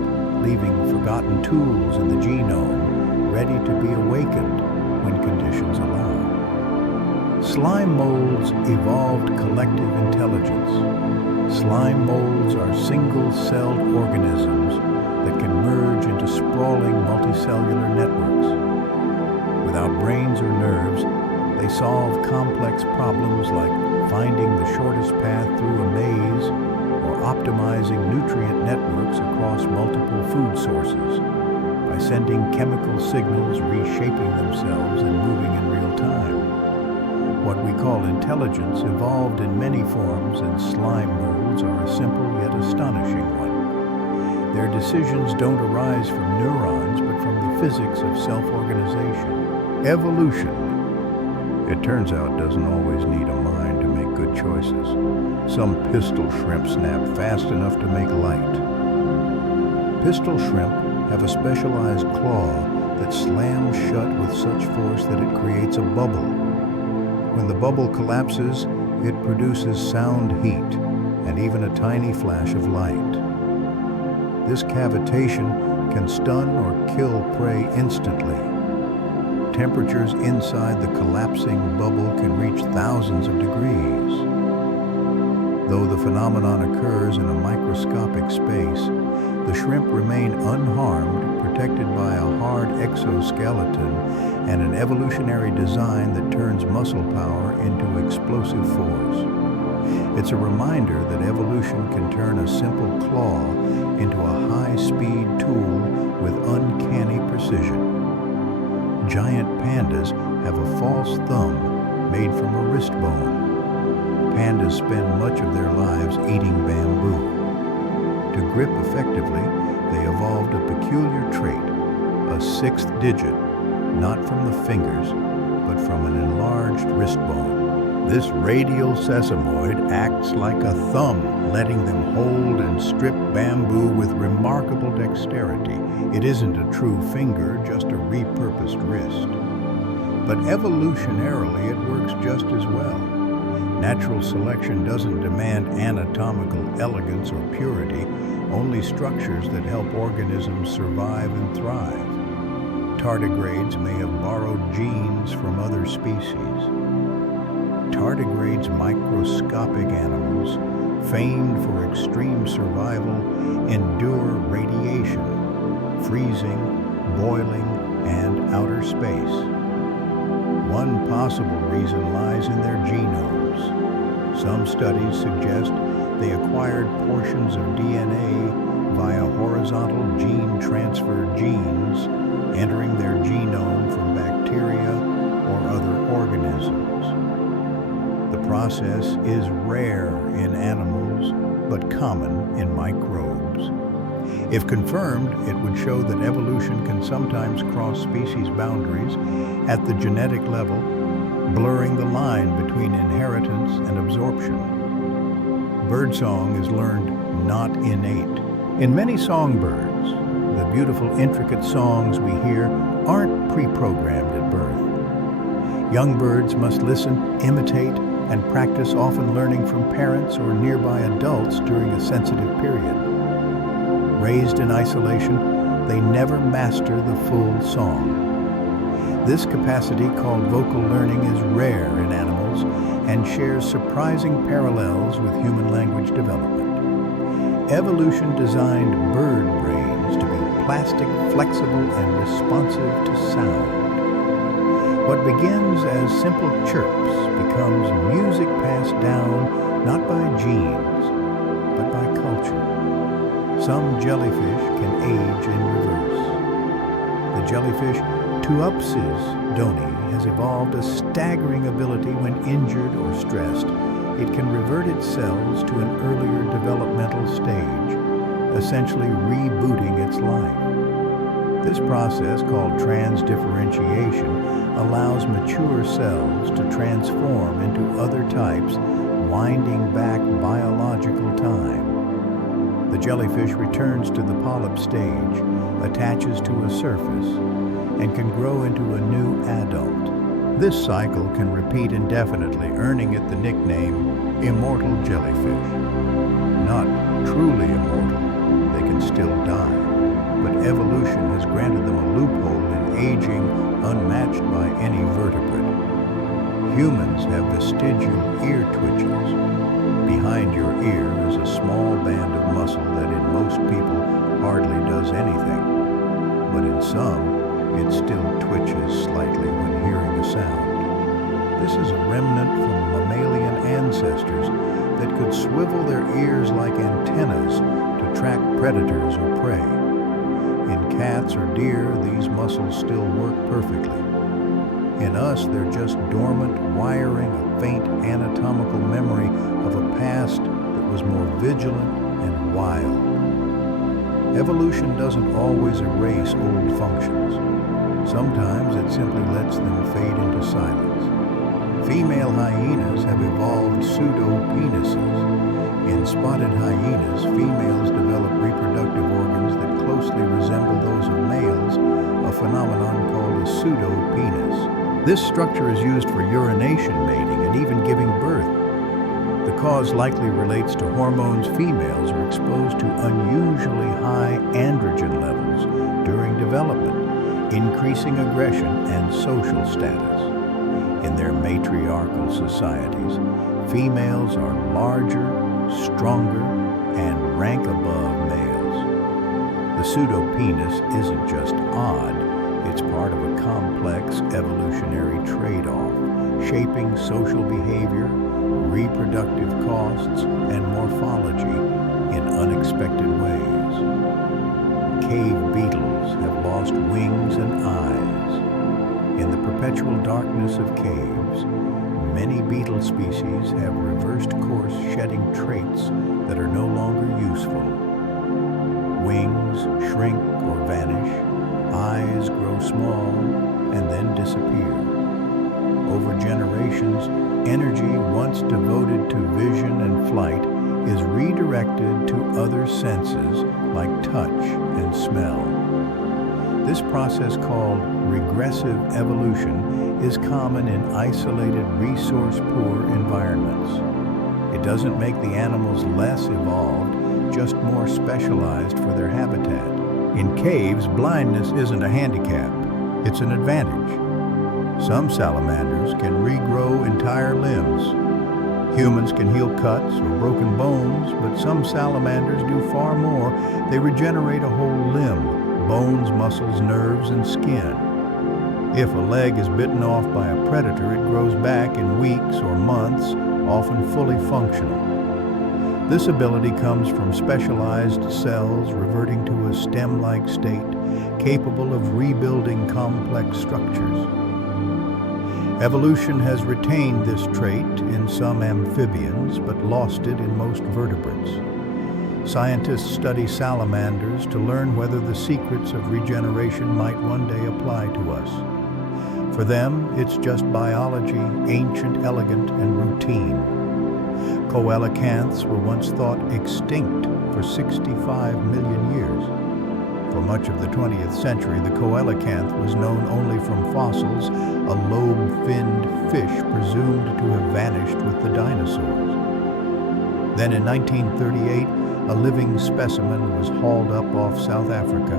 leaving forgotten tools in the genome ready to be awakened when conditions allow. Slime molds evolved collective intelligence. Slime molds are single-celled organisms that can merge into sprawling multicellular networks. Without brains or nerves, they solve complex problems like finding the shortest path through a maze, or optimizing nutrient networks across multiple food sources by sending chemical signals reshaping themselves and moving in real time. What we call intelligence evolved in many forms, and slime molds are a simple yet astonishing one. Their decisions don't arise from neurons, but from the physics of self-organization. Evolution, it turns out, doesn't always need a mind to make good choices. Some pistol shrimp snap fast enough to make light. Pistol shrimp have a specialized claw that slams shut with such force that it creates a bubble. When the bubble collapses, it produces sound heat and even a tiny flash of light. This cavitation can stun or kill prey instantly. Temperatures inside the collapsing bubble can reach thousands of degrees. Though the phenomenon occurs in a microscopic space, the shrimp remain unharmed, protected by a hard exoskeleton and an evolutionary design that turns muscle power into explosive force. It's a reminder that evolution can turn a simple claw into a high-speed tool with uncanny precision. Giant pandas have a false thumb made from a wrist bone. Pandas spend much of their lives eating bamboo. To grip effectively, they evolved a peculiar trait, a sixth digit, not from the fingers, but from an enlarged wrist bone. This radial sesamoid acts like a thumb, letting them hold and strip bamboo with remarkable dexterity. It isn't a true finger, just a repurposed wrist. But evolutionarily, it works just as well. Natural selection doesn't demand anatomical elegance or purity, only structures that help organisms survive and thrive. Tardigrades may have borrowed genes from other species. Tardigrades, microscopic animals, famed for extreme survival, endure radiation, freezing, boiling, and outer space. One possible reason lies in their genomes. Some studies suggest they acquired portions of DNA via horizontal gene transfer genes, entering their genome from bacteria or other organisms. The process is rare in animals, but common in microbes. If confirmed, it would show that evolution can sometimes cross species boundaries at the genetic level, blurring the line between inheritance and absorption. Birdsong is learned, not innate. In many songbirds, the beautiful, intricate songs we hear aren't pre-programmed at birth. Young birds must listen, imitate, and practice, often learning from parents or nearby adults during a sensitive period. Raised in isolation, they never master the full song. This capacity, called vocal learning, is rare in animals and shares surprising parallels with human language development. Evolution designed bird brains to be plastic, flexible, and responsive to sound. What begins as simple chirps becomes music passed down not by genes, but by culture. Some jellyfish can age in reverse. The jellyfish Tuopsis doni has evolved a staggering ability when injured or stressed. It can revert its cells to an earlier developmental stage, essentially rebooting its life. This process, called transdifferentiation, allows mature cells to transform into other types, winding back biological time. The jellyfish returns to the polyp stage, attaches to a surface, and can grow into a new adult. This cycle can repeat indefinitely, earning it the nickname immortal jellyfish. Not truly immortal, they can still die, but evolution has granted them a loophole in aging unmatched by any vertebrate. Humans have vestigial ear twitches. Behind your ear is a small band of muscle that in most people hardly does anything, but in some, it still twitches slightly when hearing a sound. This is a remnant from mammalian ancestors that could swivel their ears like antennas to track predators or prey. In cats or deer, these muscles still work perfectly. In us, they're just dormant wiring, a faint anatomical memory of a past that was more vigilant and wild. Evolution doesn't always erase old functions. Sometimes it simply lets them fade into silence. Female hyenas have evolved pseudo-penises. In spotted hyenas, females develop reproductive organs that closely resemble those of males, a phenomenon called a pseudopenis. This structure is used for urination, mating, and even giving birth. The cause likely relates to hormones females are exposed to unusually high androgen levels during development, increasing aggression and social status. In their matriarchal societies, females are larger, stronger, and rank above males. The pseudopenis isn't just odd, it's part of a complex evolutionary trade-off, shaping social behavior, reproductive costs, and morphology in unexpected ways. Cave beetles have lost wings and eyes. In the perpetual darkness of caves, many beetle species have reversed course, shedding traits that are no longer useful. Wings shrink or vanish, eyes grow small, and then disappear. Over generations, energy once devoted to vision and flight is redirected to other senses like touch and smell. This process, called regressive evolution, is common in isolated, resource-poor environments. It doesn't make the animals less evolved, just more specialized for their habitat. In caves, blindness isn't a handicap, it's an advantage. Some salamanders can regrow entire limbs. Humans can heal cuts or broken bones, but some salamanders do far more. They regenerate a whole limb, bones, muscles, nerves, and skin. If a leg is bitten off by a predator, it grows back in weeks or months, often fully functional. This ability comes from specialized cells reverting to a stem-like state, capable of rebuilding complex structures. Evolution has retained this trait in some amphibians, but lost it in most vertebrates. Scientists study salamanders to learn whether the secrets of regeneration might one day apply to us. For them, it's just biology, ancient, elegant, and routine. Coelacanths were once thought extinct for 65 million years. For much of the 20th century, the coelacanth was known only from fossils, a lobe-finned fish presumed to have vanished with the dinosaurs. Then in 1938, a living specimen was hauled up off South Africa.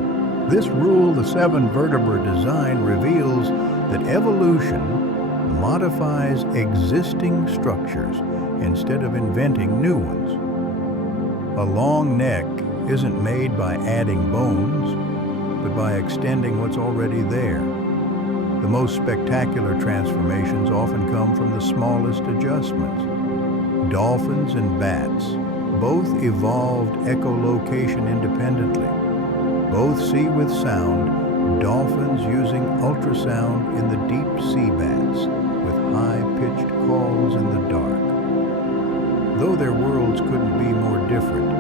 This rule the seven vertebra design reveals that evolution modifies existing structures instead of inventing new ones. A long neck isn't made by adding bones, but by extending what's already there. The most spectacular transformations often come from the smallest adjustments. Dolphins and bats both evolved echolocation independently. Both see with sound, dolphins using ultrasound in the deep sea bats, with high-pitched calls in the dark. Though their worlds couldn't be more different,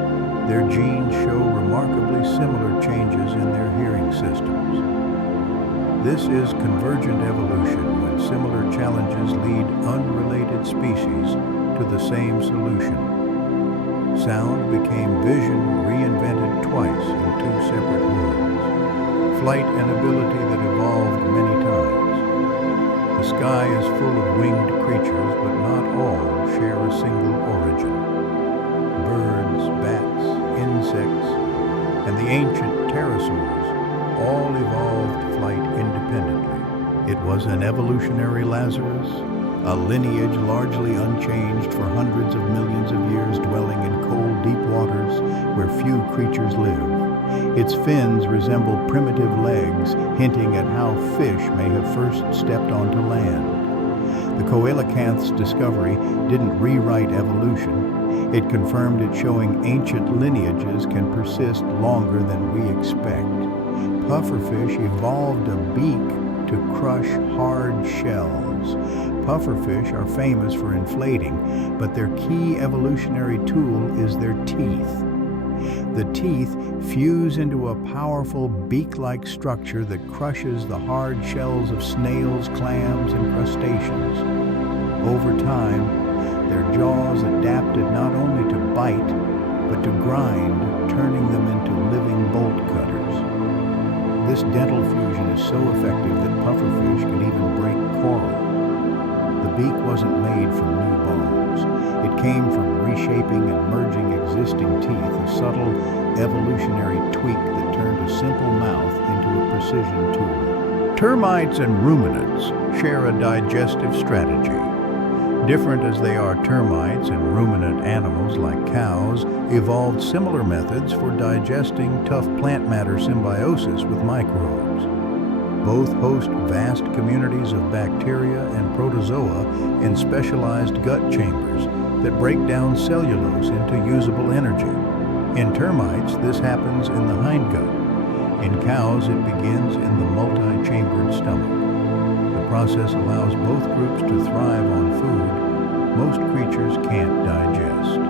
their genes show remarkably similar changes in their hearing systems. This is convergent evolution, when similar challenges lead unrelated species to the same solution. Sound became vision reinvented twice in two separate worlds. Flight, an ability that evolved many times. The sky is full of winged creatures, but not all share a single origin. Birds, bats, insects, and the ancient pterosaurs all evolved flight independently. It was an evolutionary Lazarus, a lineage largely unchanged for hundreds of millions of years, dwelling in cold, deep waters where few creatures live. Its fins resemble primitive legs, hinting at how fish may have first stepped onto land. The coelacanth's discovery didn't rewrite evolution. It confirmed it, showing ancient lineages can persist longer than we expect. Pufferfish evolved a beak to crush hard shells. Pufferfish are famous for inflating, but their key evolutionary tool is their teeth. The teeth fuse into a powerful beak-like structure that crushes the hard shells of snails, clams, and crustaceans. Over time, their jaws adapted not only to bite, but to grind, turning them into living bolt cutters. This dental fusion is so effective that pufferfish can even break coral. The beak wasn't made from new bones. It came from reshaping and merging existing teeth, a subtle evolutionary tweak that turned a simple mouth into a precision tool. Termites and ruminants share a digestive strategy. Different as they are, termites and ruminant animals like cows evolved similar methods for digesting tough plant matter symbiosis with microbes. Both host vast communities of bacteria and protozoa in specialized gut chambers that break down cellulose into usable energy. In termites, this happens in the hindgut. In cows, it begins in the multi-chambered stomach. The process allows both groups to thrive on food most creatures can't digest.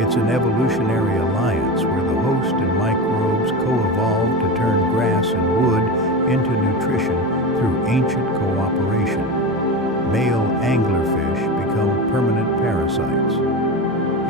It's an evolutionary alliance where the host and microbes co-evolve to turn grass and wood into nutrition through ancient cooperation. Male anglerfish become permanent parasites.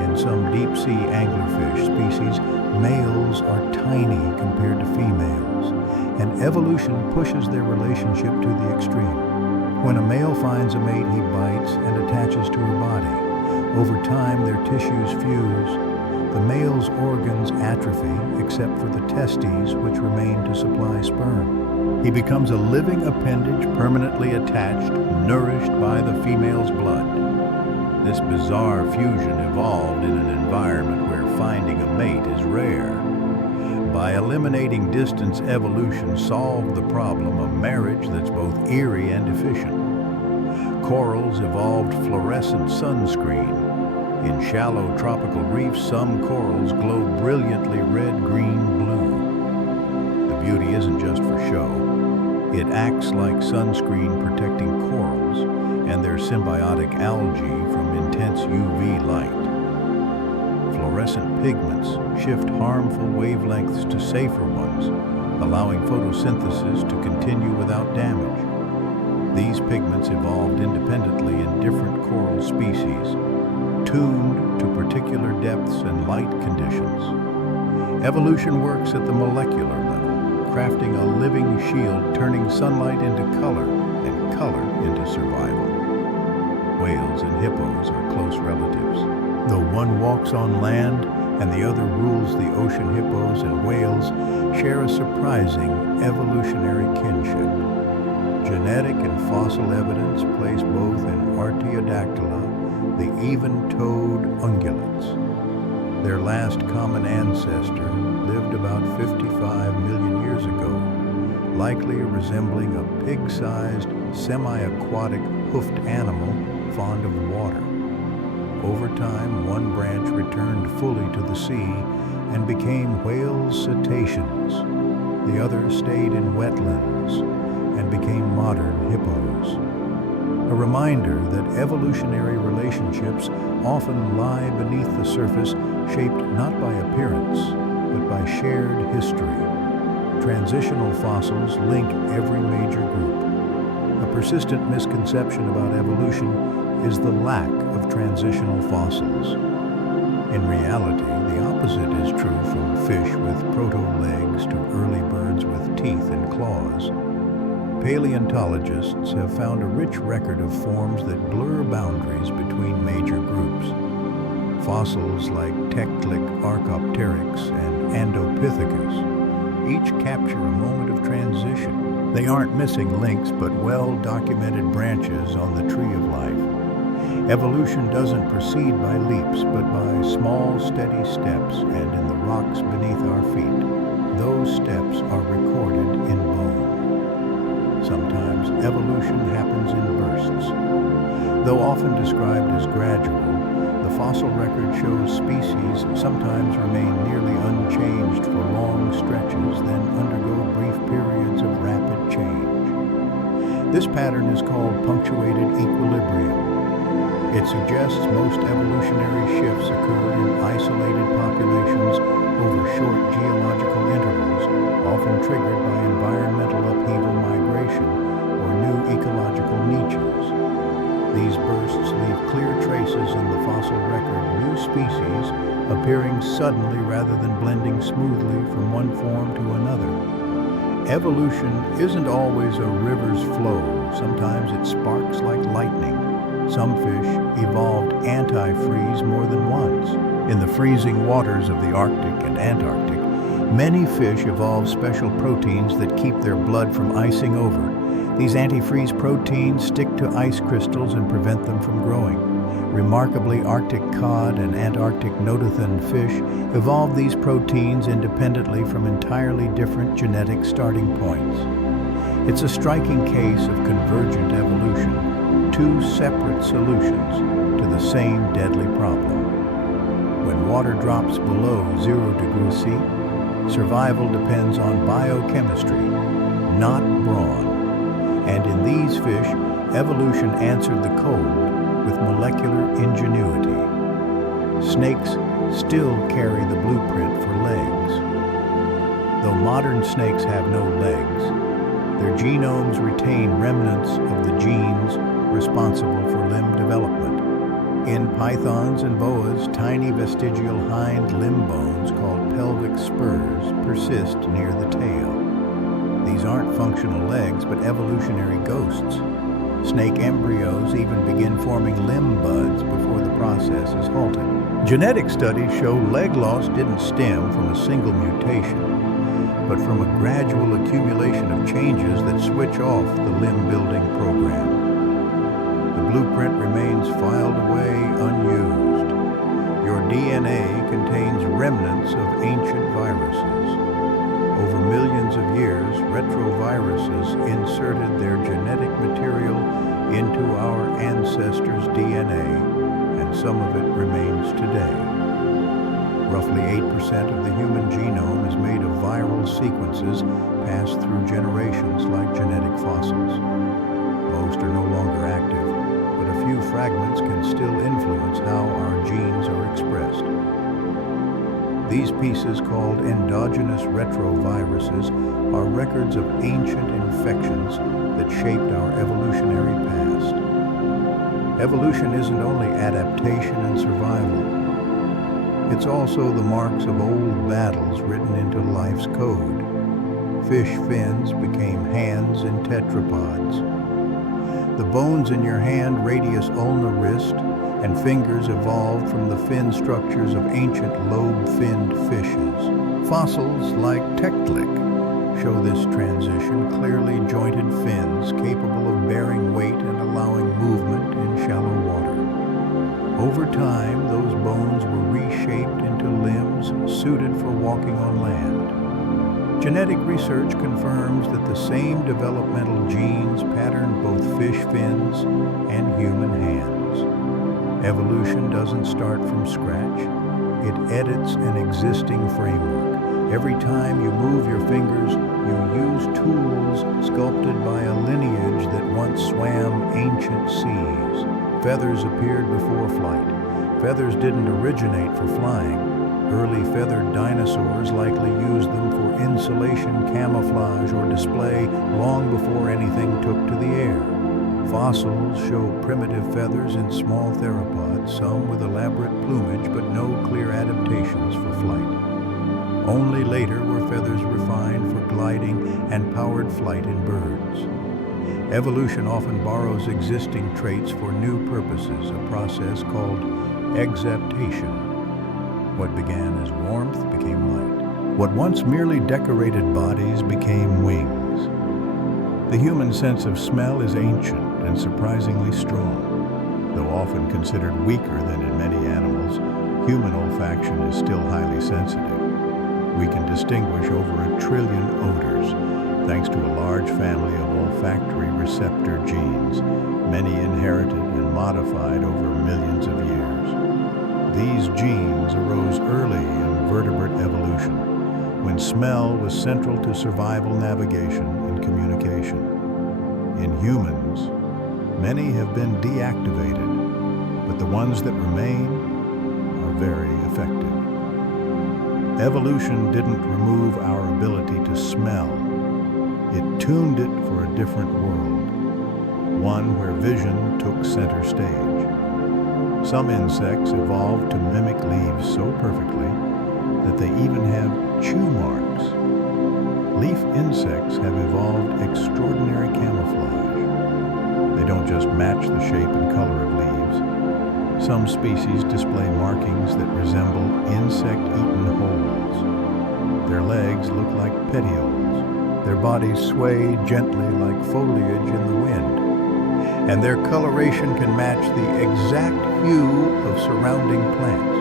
In some deep-sea anglerfish species, males are tiny compared to females, and evolution pushes their relationship to the extreme. When a male finds a mate, he bites and attaches to her body. Over time, their tissues fuse. The male's organs atrophy except for the testes, which remain to supply sperm. He becomes a living appendage permanently attached, nourished by the female's blood. This bizarre fusion evolved in an environment where finding a mate is rare. By eliminating distance, evolution solved the problem of marriage that's both eerie and efficient. Corals evolved fluorescent sunscreen. In shallow tropical reefs, some corals glow brilliantly red, green, blue. The beauty isn't just for show. It acts like sunscreen protecting corals and their symbiotic algae from intense UV light. Fluorescent pigments shift harmful wavelengths to safer ones, allowing photosynthesis to continue without damage. These pigments evolved independently in different coral species, tuned to particular depths and light conditions. Evolution works at the molecular level, crafting a living shield, turning sunlight into color and color into survival. Whales and hippos are close relatives. Though one walks on land and the other rules the ocean, hippos and whales share a surprising evolutionary kinship. Genetic and fossil evidence place both in Artiodactyla, the even-toed ungulates. Their last common ancestor lived about 55 million years ago, likely resembling a pig-sized, semi-aquatic, hoofed animal fond of water. Over time, one branch returned fully to the sea and became whale cetaceans. The other stayed in wetlands and became modern hippos. A reminder that evolutionary relationships often lie beneath the surface, shaped not by appearance, but by shared history. Transitional fossils link every major group. A persistent misconception about evolution is the lack of transitional fossils. In reality, the opposite is true from fish with proto-legs to early birds with teeth and claws. Paleontologists have found a rich record of forms that blur boundaries between major groups. Fossils like Tectlic Archaeopteryx and Andopithecus each capture a moment of transition. They aren't missing links, but well-documented branches on the tree of life. Evolution doesn't proceed by leaps, but by small, steady steps, and in the rocks beneath our feet, those steps are recorded in bone. Sometimes evolution happens in bursts. Though often described as gradual, the fossil record shows species sometimes remain nearly unchanged for long stretches, then undergo brief periods of rapid change. This pattern is called punctuated equilibrium. It suggests most evolutionary shifts occur in isolated populations over short geological intervals, often triggered by environmental upheaval, migration, or new ecological niches. These bursts leave clear traces in the fossil record, new species appearing suddenly rather than blending smoothly from one form to another. Evolution isn't always a river's flow. Sometimes it sparks like lightning. Some fish evolved anti-freeze more than once. In the freezing waters of the Arctic and Antarctic, many fish evolve special proteins that keep their blood from icing over. These antifreeze proteins stick to ice crystals and prevent them from growing. Remarkably, Arctic cod and Antarctic notothan fish evolved these proteins independently from entirely different genetic starting points. It's a striking case of convergent evolution, two separate solutions to the same deadly problem. When water drops below 0 degrees C, survival depends on biochemistry, not brawn. And in these fish, evolution answered the cold with molecular ingenuity. Snakes still carry the blueprint for legs. Though modern snakes have no legs, their genomes retain remnants of the genes responsible for limb development. In pythons and boas, tiny vestigial hind limb bones called pelvic spurs persist near the tail. These aren't functional legs, but evolutionary ghosts. Snake embryos even begin forming limb buds before the process is halted. Genetic studies show leg loss didn't stem from a single mutation, but from a gradual accumulation of changes that switch off the limb-building program. The blueprint remains filed away unused. Your DNA contains remnants of ancient viruses. Over millions of years, retroviruses inserted their genetic material into our ancestors' DNA, and some of it remains today. Roughly 8% of the human genome is made of viral sequences passed through generations like genetic fossils. Most are no longer active, but a few fragments can still influence how our genes are expressed. These pieces, called endogenous retroviruses, are records of ancient infections that shaped our evolutionary past. Evolution isn't only adaptation and survival. It's also the marks of old battles written into life's code. Fish fins became hands in tetrapods. The bones in your hand, radius ulna wrist, and fingers evolved from the fin structures of ancient lobe-finned fishes. Fossils like Teklik show this transition, clearly jointed fins capable of bearing weight and allowing movement in shallow water. Over time, those bones were reshaped into limbs suited for walking on land. Genetic research confirms that the same developmental genes patterned both fish fins and human hands. Evolution doesn't start from scratch. It edits an existing framework. Every time you move your fingers, you use tools sculpted by a lineage that once swam ancient seas. Feathers appeared before flight. Feathers didn't originate for flying. Early feathered dinosaurs likely used them for insulation, camouflage, or display long before anything took to the air. Fossils show primitive feathers in small theropods, some with elaborate plumage but no clear adaptations for flight. Only later were feathers refined for gliding and powered flight in birds. Evolution often borrows existing traits for new purposes, a process called adaptation. What began as warmth became light. What once merely decorated bodies became wings. The human sense of smell is ancient and surprisingly strong. Though often considered weaker than in many animals, human olfaction is still highly sensitive. We can distinguish over 1 trillion odors, thanks to a large family of olfactory receptor genes, many inherited and modified over millions of years. These genes arose early in vertebrate evolution, when smell was central to survival, navigation, and communication. In humans, many have been deactivated, but the ones that remain are very effective. Evolution didn't remove our ability to smell. It tuned it for a different world, one where vision took center stage. Some insects evolved to mimic leaves so perfectly that they even have chew marks. Leaf insects have evolved extraordinary camouflage. They don't just match the shape and color of leaves. Some species display markings that resemble insect-eaten holes. Their legs look like petioles. Their bodies sway gently like foliage in the wind. And their coloration can match the exact hue of surrounding plants.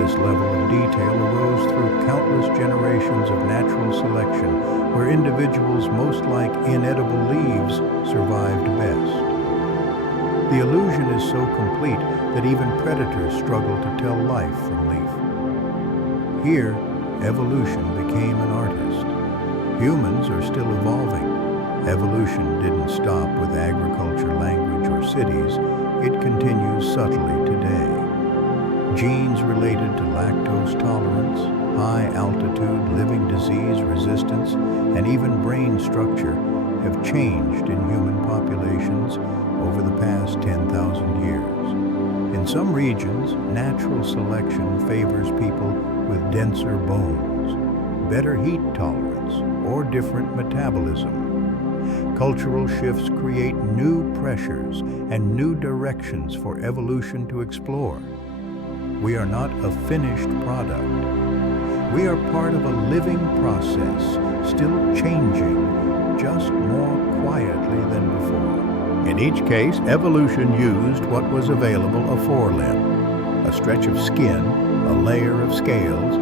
This level of detail arose through countless generations of natural selection, where individuals most like inedible leaves survived best. The illusion is so complete that even predators struggle to tell life from leaf. Here, evolution became an artist. Humans are still evolving. Evolution didn't stop with agriculture, language, or cities. It continues subtly today. Genes related to lactose tolerance, high altitude, living disease resistance, and even brain structure have changed in human populations over the past 10,000 years. In some regions, natural selection favors people with denser bones, better heat tolerance, or different metabolism. Cultural shifts create new pressures and new directions for evolution to explore. We are not a finished product. We are part of a living process, still changing, just more quietly than before. In each case, evolution used what was available: a forelimb, a stretch of skin, a layer of scales,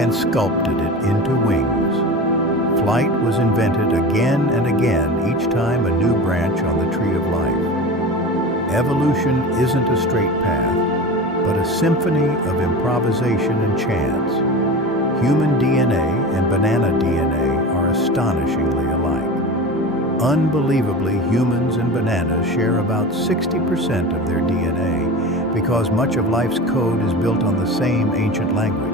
and sculpted it into wings. Flight was invented again and again, each time a new branch on the tree of life. Evolution isn't a straight path, but a symphony of improvisation and chance. Human DNA and banana DNA are astonishingly alike. Unbelievably, humans and bananas share about 60% of their DNA because much of life's code is built on the same ancient language.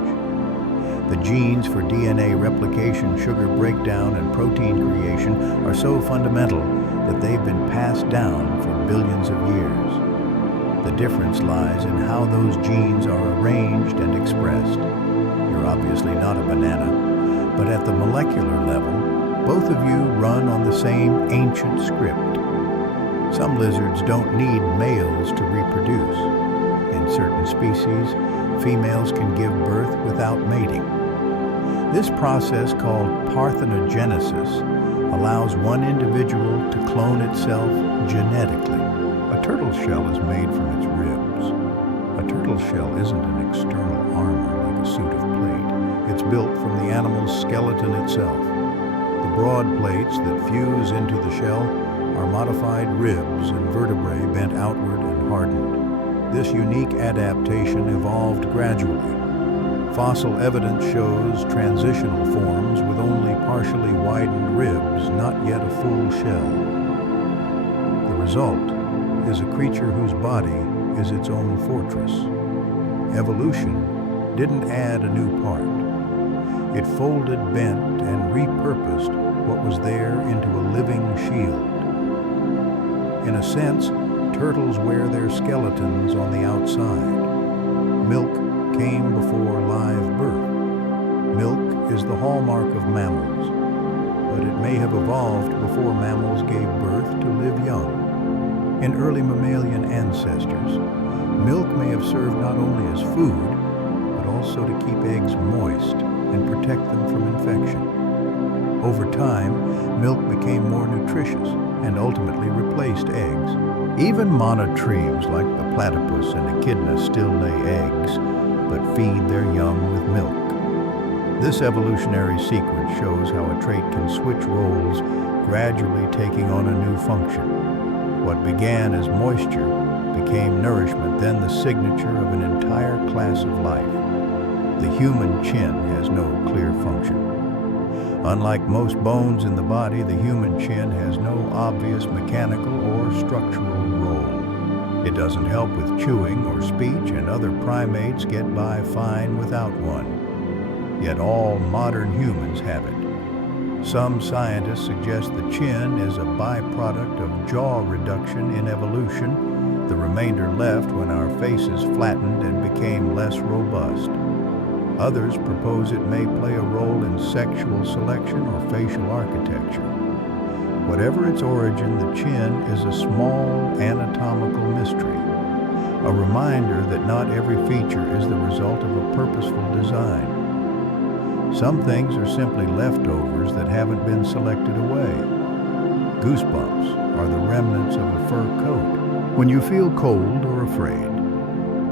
The genes for DNA replication, sugar breakdown, and protein creation are so fundamental that they've been passed down for billions of years. The difference lies in how those genes are arranged and expressed. You're obviously not a banana, but at the molecular level, both of you run on the same ancient script. Some lizards don't need males to reproduce. In certain species, females can give birth without mating. This process, called parthenogenesis, allows one individual to clone itself genetically. A turtle shell is made from its ribs. A turtle shell isn't an external armor like a suit of plate. It's built from the animal's skeleton itself. The broad plates that fuse into the shell are modified ribs and vertebrae bent outward and hardened. This unique adaptation evolved gradually. Fossil evidence shows transitional forms with only partially widened ribs, not yet a full shell. The result is a creature whose body is its own fortress. Evolution didn't add a new part. It folded, bent, and repurposed what was there into a living shield. In a sense, turtles wear their skeletons on the outside. Milk came before live birth. Milk is the hallmark of mammals, but it may have evolved before mammals gave birth to live young. In early mammalian ancestors, milk may have served not only as food, but also to keep eggs moist and protect them from infection. Over time, milk became more nutritious and ultimately replaced eggs. Even monotremes like the platypus and echidna still lay eggs, but feed their young with milk. This evolutionary sequence shows how a trait can switch roles, gradually taking on a new function. What began as moisture became nourishment, then the signature of an entire class of life. The human chin has no clear function. Unlike most bones in the body, the human chin has no obvious mechanical or structural role. It doesn't help with chewing or speech, and other primates get by fine without one. Yet all modern humans have it. Some scientists suggest the chin is a byproduct of jaw reduction in evolution, the remainder left when our faces flattened and became less robust. Others propose it may play a role in sexual selection or facial architecture. Whatever its origin, the chin is a small anatomical mystery, a reminder that not every feature is the result of a purposeful design. Some things are simply leftovers that haven't been selected away. Goosebumps are the remnants of a fur coat. When you feel cold or afraid,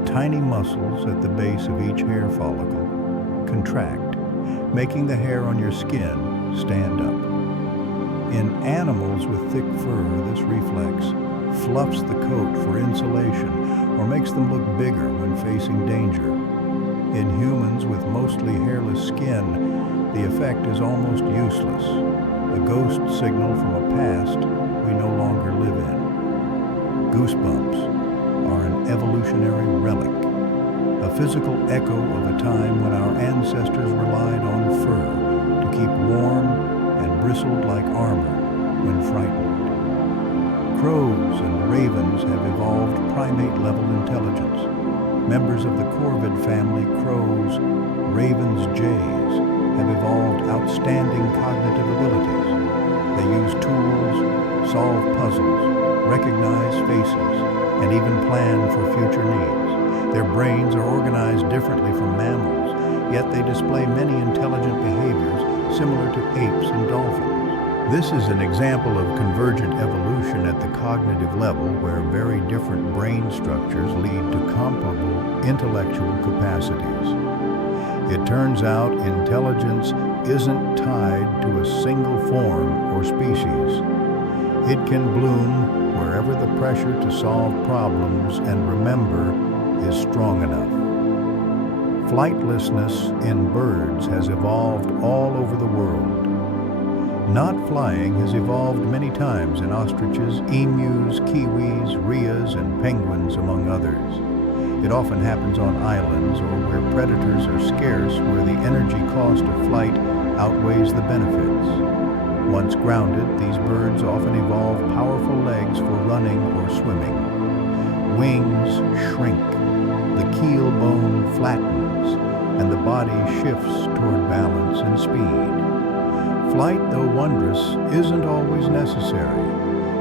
tiny muscles at the base of each hair follicle contract, making the hair on your skin stand up. In animals with thick fur, this reflex fluffs the coat for insulation or makes them look bigger when facing danger. In humans with mostly hairless skin, the effect is almost useless, a ghost signal from a past we no longer live in. Goosebumps are an evolutionary relic, a physical echo of a time when our ancestors relied on fur to keep warm and bristled like armor when frightened. Crows and ravens have evolved primate-level intelligence. Members of the corvid family, crows, ravens, jays, have evolved outstanding cognitive abilities. They use tools, solve puzzles, recognize faces, and even plan for future needs. Their brains are organized differently from mammals, yet they display many intelligent behaviors similar to apes and dolphins. This is an example of convergent evolution at the cognitive level, where very different brain structures lead to comparable intellectual capacities. It turns out intelligence isn't tied to a single form or species. It can bloom wherever the pressure to solve problems and remember is strong enough. Flightlessness in birds has evolved all over the world. Not flying has evolved many times in ostriches, emus, kiwis, rheas, and penguins, among others. It often happens on islands or where predators are scarce, where the energy cost of flight outweighs the benefits. Once grounded, these birds often evolve powerful legs for running or swimming. Wings shrink, the keel bone flattens, and the body shifts toward balance and speed. Flight, though wondrous, isn't always necessary.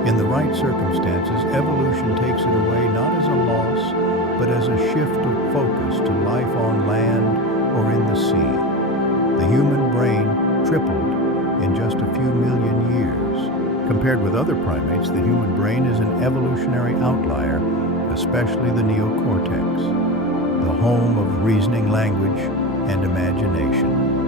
In the right circumstances, evolution takes it away not as a loss, but as a shift of focus to life on land or in the sea. The human brain tripled in just a few million years. Compared with other primates, the human brain is an evolutionary outlier, especially the neocortex, the home of reasoning, language, and imagination.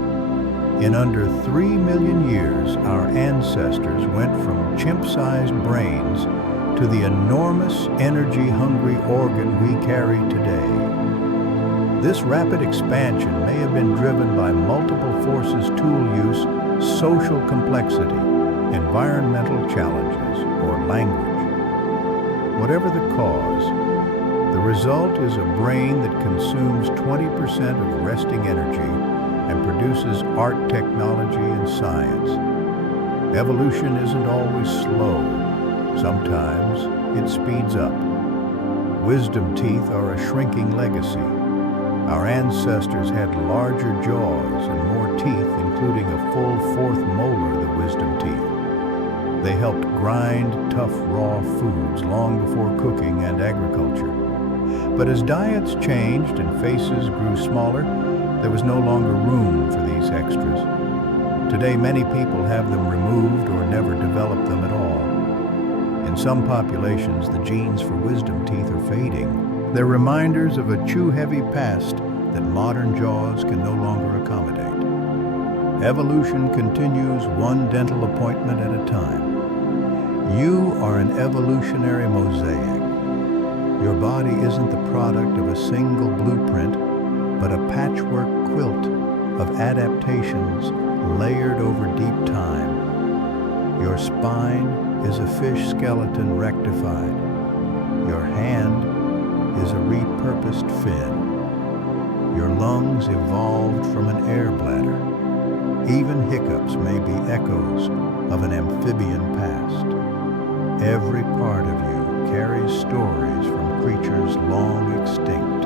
In under 3 million years, our ancestors went from chimp-sized brains to the enormous energy-hungry organ we carry today. This rapid expansion may have been driven by multiple forces: tool use, social complexity, environmental challenges, or language. Whatever the cause, the result is a brain that consumes 20% of resting energy and produces art, technology, and science. Evolution isn't always slow. Sometimes it speeds up. Wisdom teeth are a shrinking legacy. Our ancestors had larger jaws and more teeth, including a full fourth molar, the wisdom teeth. They helped grind tough raw foods long before cooking and agriculture. But as diets changed and faces grew smaller, there was no longer room for these extras. Today, many people have them removed or never develop them at all. In some populations, the genes for wisdom teeth are fading. They're reminders of a chew-heavy past that modern jaws can no longer accommodate. Evolution continues one dental appointment at a time. You are an evolutionary mosaic. Your body isn't the product of a single blueprint, but a patchwork quilt of adaptations layered over deep time. Your spine is a fish skeleton rectified. Your hand is a repurposed fin. Your lungs evolved from an air bladder. Even hiccups may be echoes of an amphibian past. Every part of you carries stories from creatures long extinct.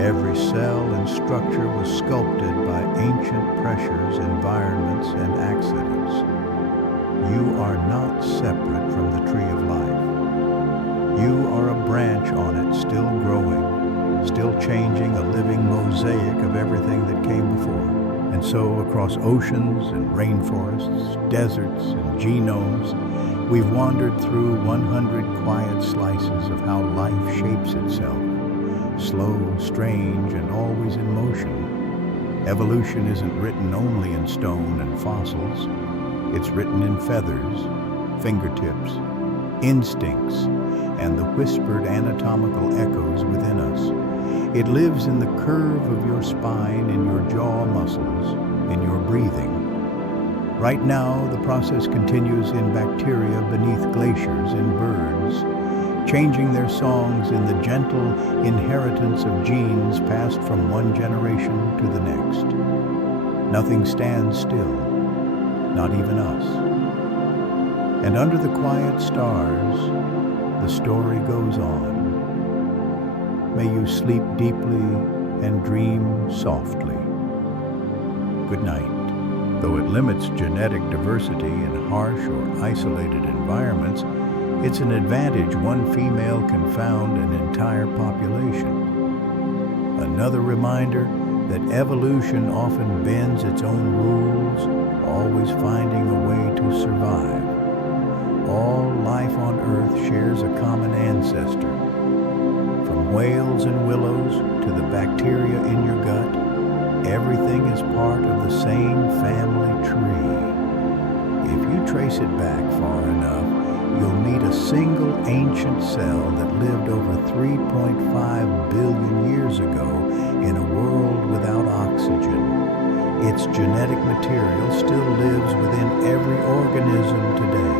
Every cell and structure was sculpted by ancient pressures, environments, and accidents. You are not separate from the tree of life. You are a branch on it, still growing, still changing, a living mosaic of everything that came before. And so, across oceans and rainforests, deserts and genomes, we've wandered through 100 quiet slices of how life shapes itself. Slow, strange, and always in motion. Evolution isn't written only in stone and fossils. It's written in feathers, fingertips, instincts, and the whispered anatomical echoes within us. It lives in the curve of your spine, in your jaw muscles, in your breathing. Right now, the process continues in bacteria beneath glaciers, in birds, changing their songs in the gentle inheritance of genes passed from one generation to the next. Nothing stands still, not even us. And under the quiet stars, the story goes on. May you sleep deeply and dream softly. Good night. Though it limits genetic diversity in harsh or isolated environments, it's an advantage one female can found an entire population. Another reminder that evolution often bends its own rules, always finding a way to survive. All life on Earth shares a common ancestor. From whales and willows to the bacteria in your gut, everything is part of the same family tree. If you trace it back far enough, you'll meet a single ancient cell that lived over 3.5 billion years ago in a world without oxygen. Its genetic material still lives within every organism today.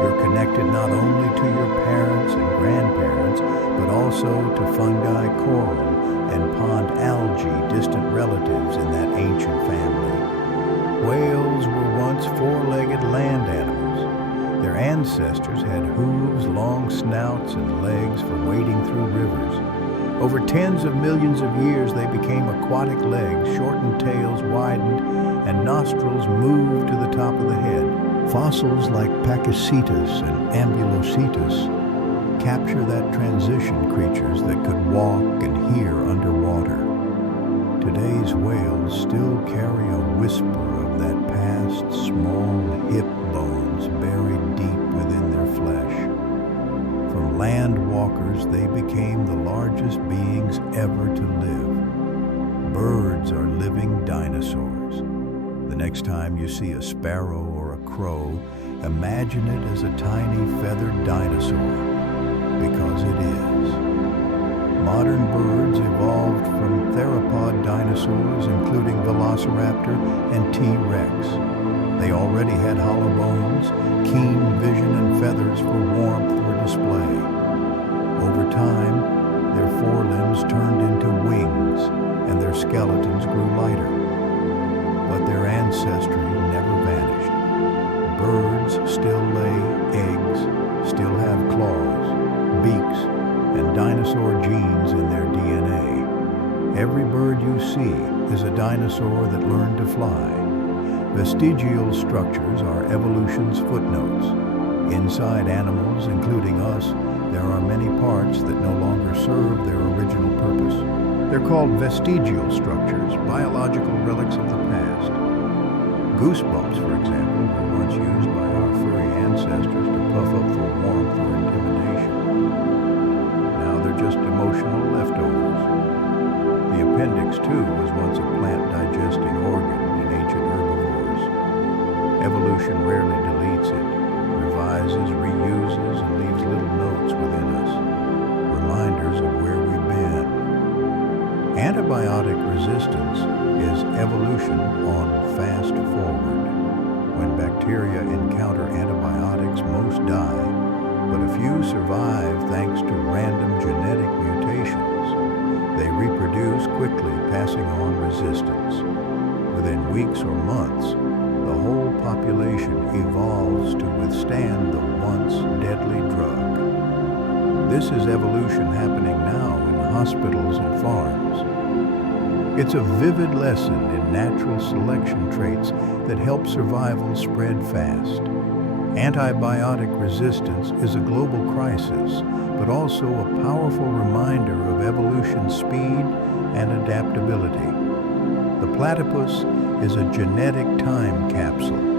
You're connected not only to your parents and grandparents, but also to fungi, coral, and pond algae, distant relatives in that ancient family. Whales were once four-legged land animals. Their ancestors had hooves, long snouts, and legs for wading through rivers. Over tens of millions of years, they became aquatic legs, shortened tails widened, and nostrils moved to the top of the head. Fossils like Pachycetus and Ambulocetus capture that transition, creatures that could walk and hear underwater. Today's whales still carry a whisper of that past, small hip bones buried deep within their flesh. From land walkers, they became the largest beings ever to live. Birds are living dinosaurs. The next time you see a sparrow or a crow, imagine it as a tiny feathered dinosaur, because it is. Modern birds evolved from theropod dinosaurs, including Velociraptor and T-Rex. They already had hollow bones, keen vision, and feathers for warmth or display. Over time, their forelimbs turned into wings, and their skeletons grew lighter. But their ancestry never vanished. Birds still lay eggs, still have claws, beaks, and dinosaur genes in their DNA. Every bird you see is a dinosaur that learned to fly. Vestigial structures are evolution's footnotes. Inside animals, including us, there are many parts that no longer serve their original purpose. They're called vestigial structures, biological relics of the past. Goosebumps, for example, were once used by our furry ancestors to puff up for warmth or intimidation. Now they're just emotional leftovers. The appendix, too, was once a plant-digesting organ in ancient herbivores. Evolution rarely deletes it, revises, reuses, and leaves little notes within us, reminders of where we've been. Antibiotic resistance is evolution on fast forward. When bacteria encounter antibiotics, most die, but a few survive thanks to random genetic mutations. They reproduce quickly, passing on resistance. Within weeks or months, the whole population evolves to withstand the once deadly drug. This is evolution happening now in hospitals and farms. It's a vivid lesson in natural selection traits that help survival spread fast. Antibiotic resistance is a global crisis, but also a powerful reminder of evolution's speed and adaptability. The platypus is a genetic time capsule,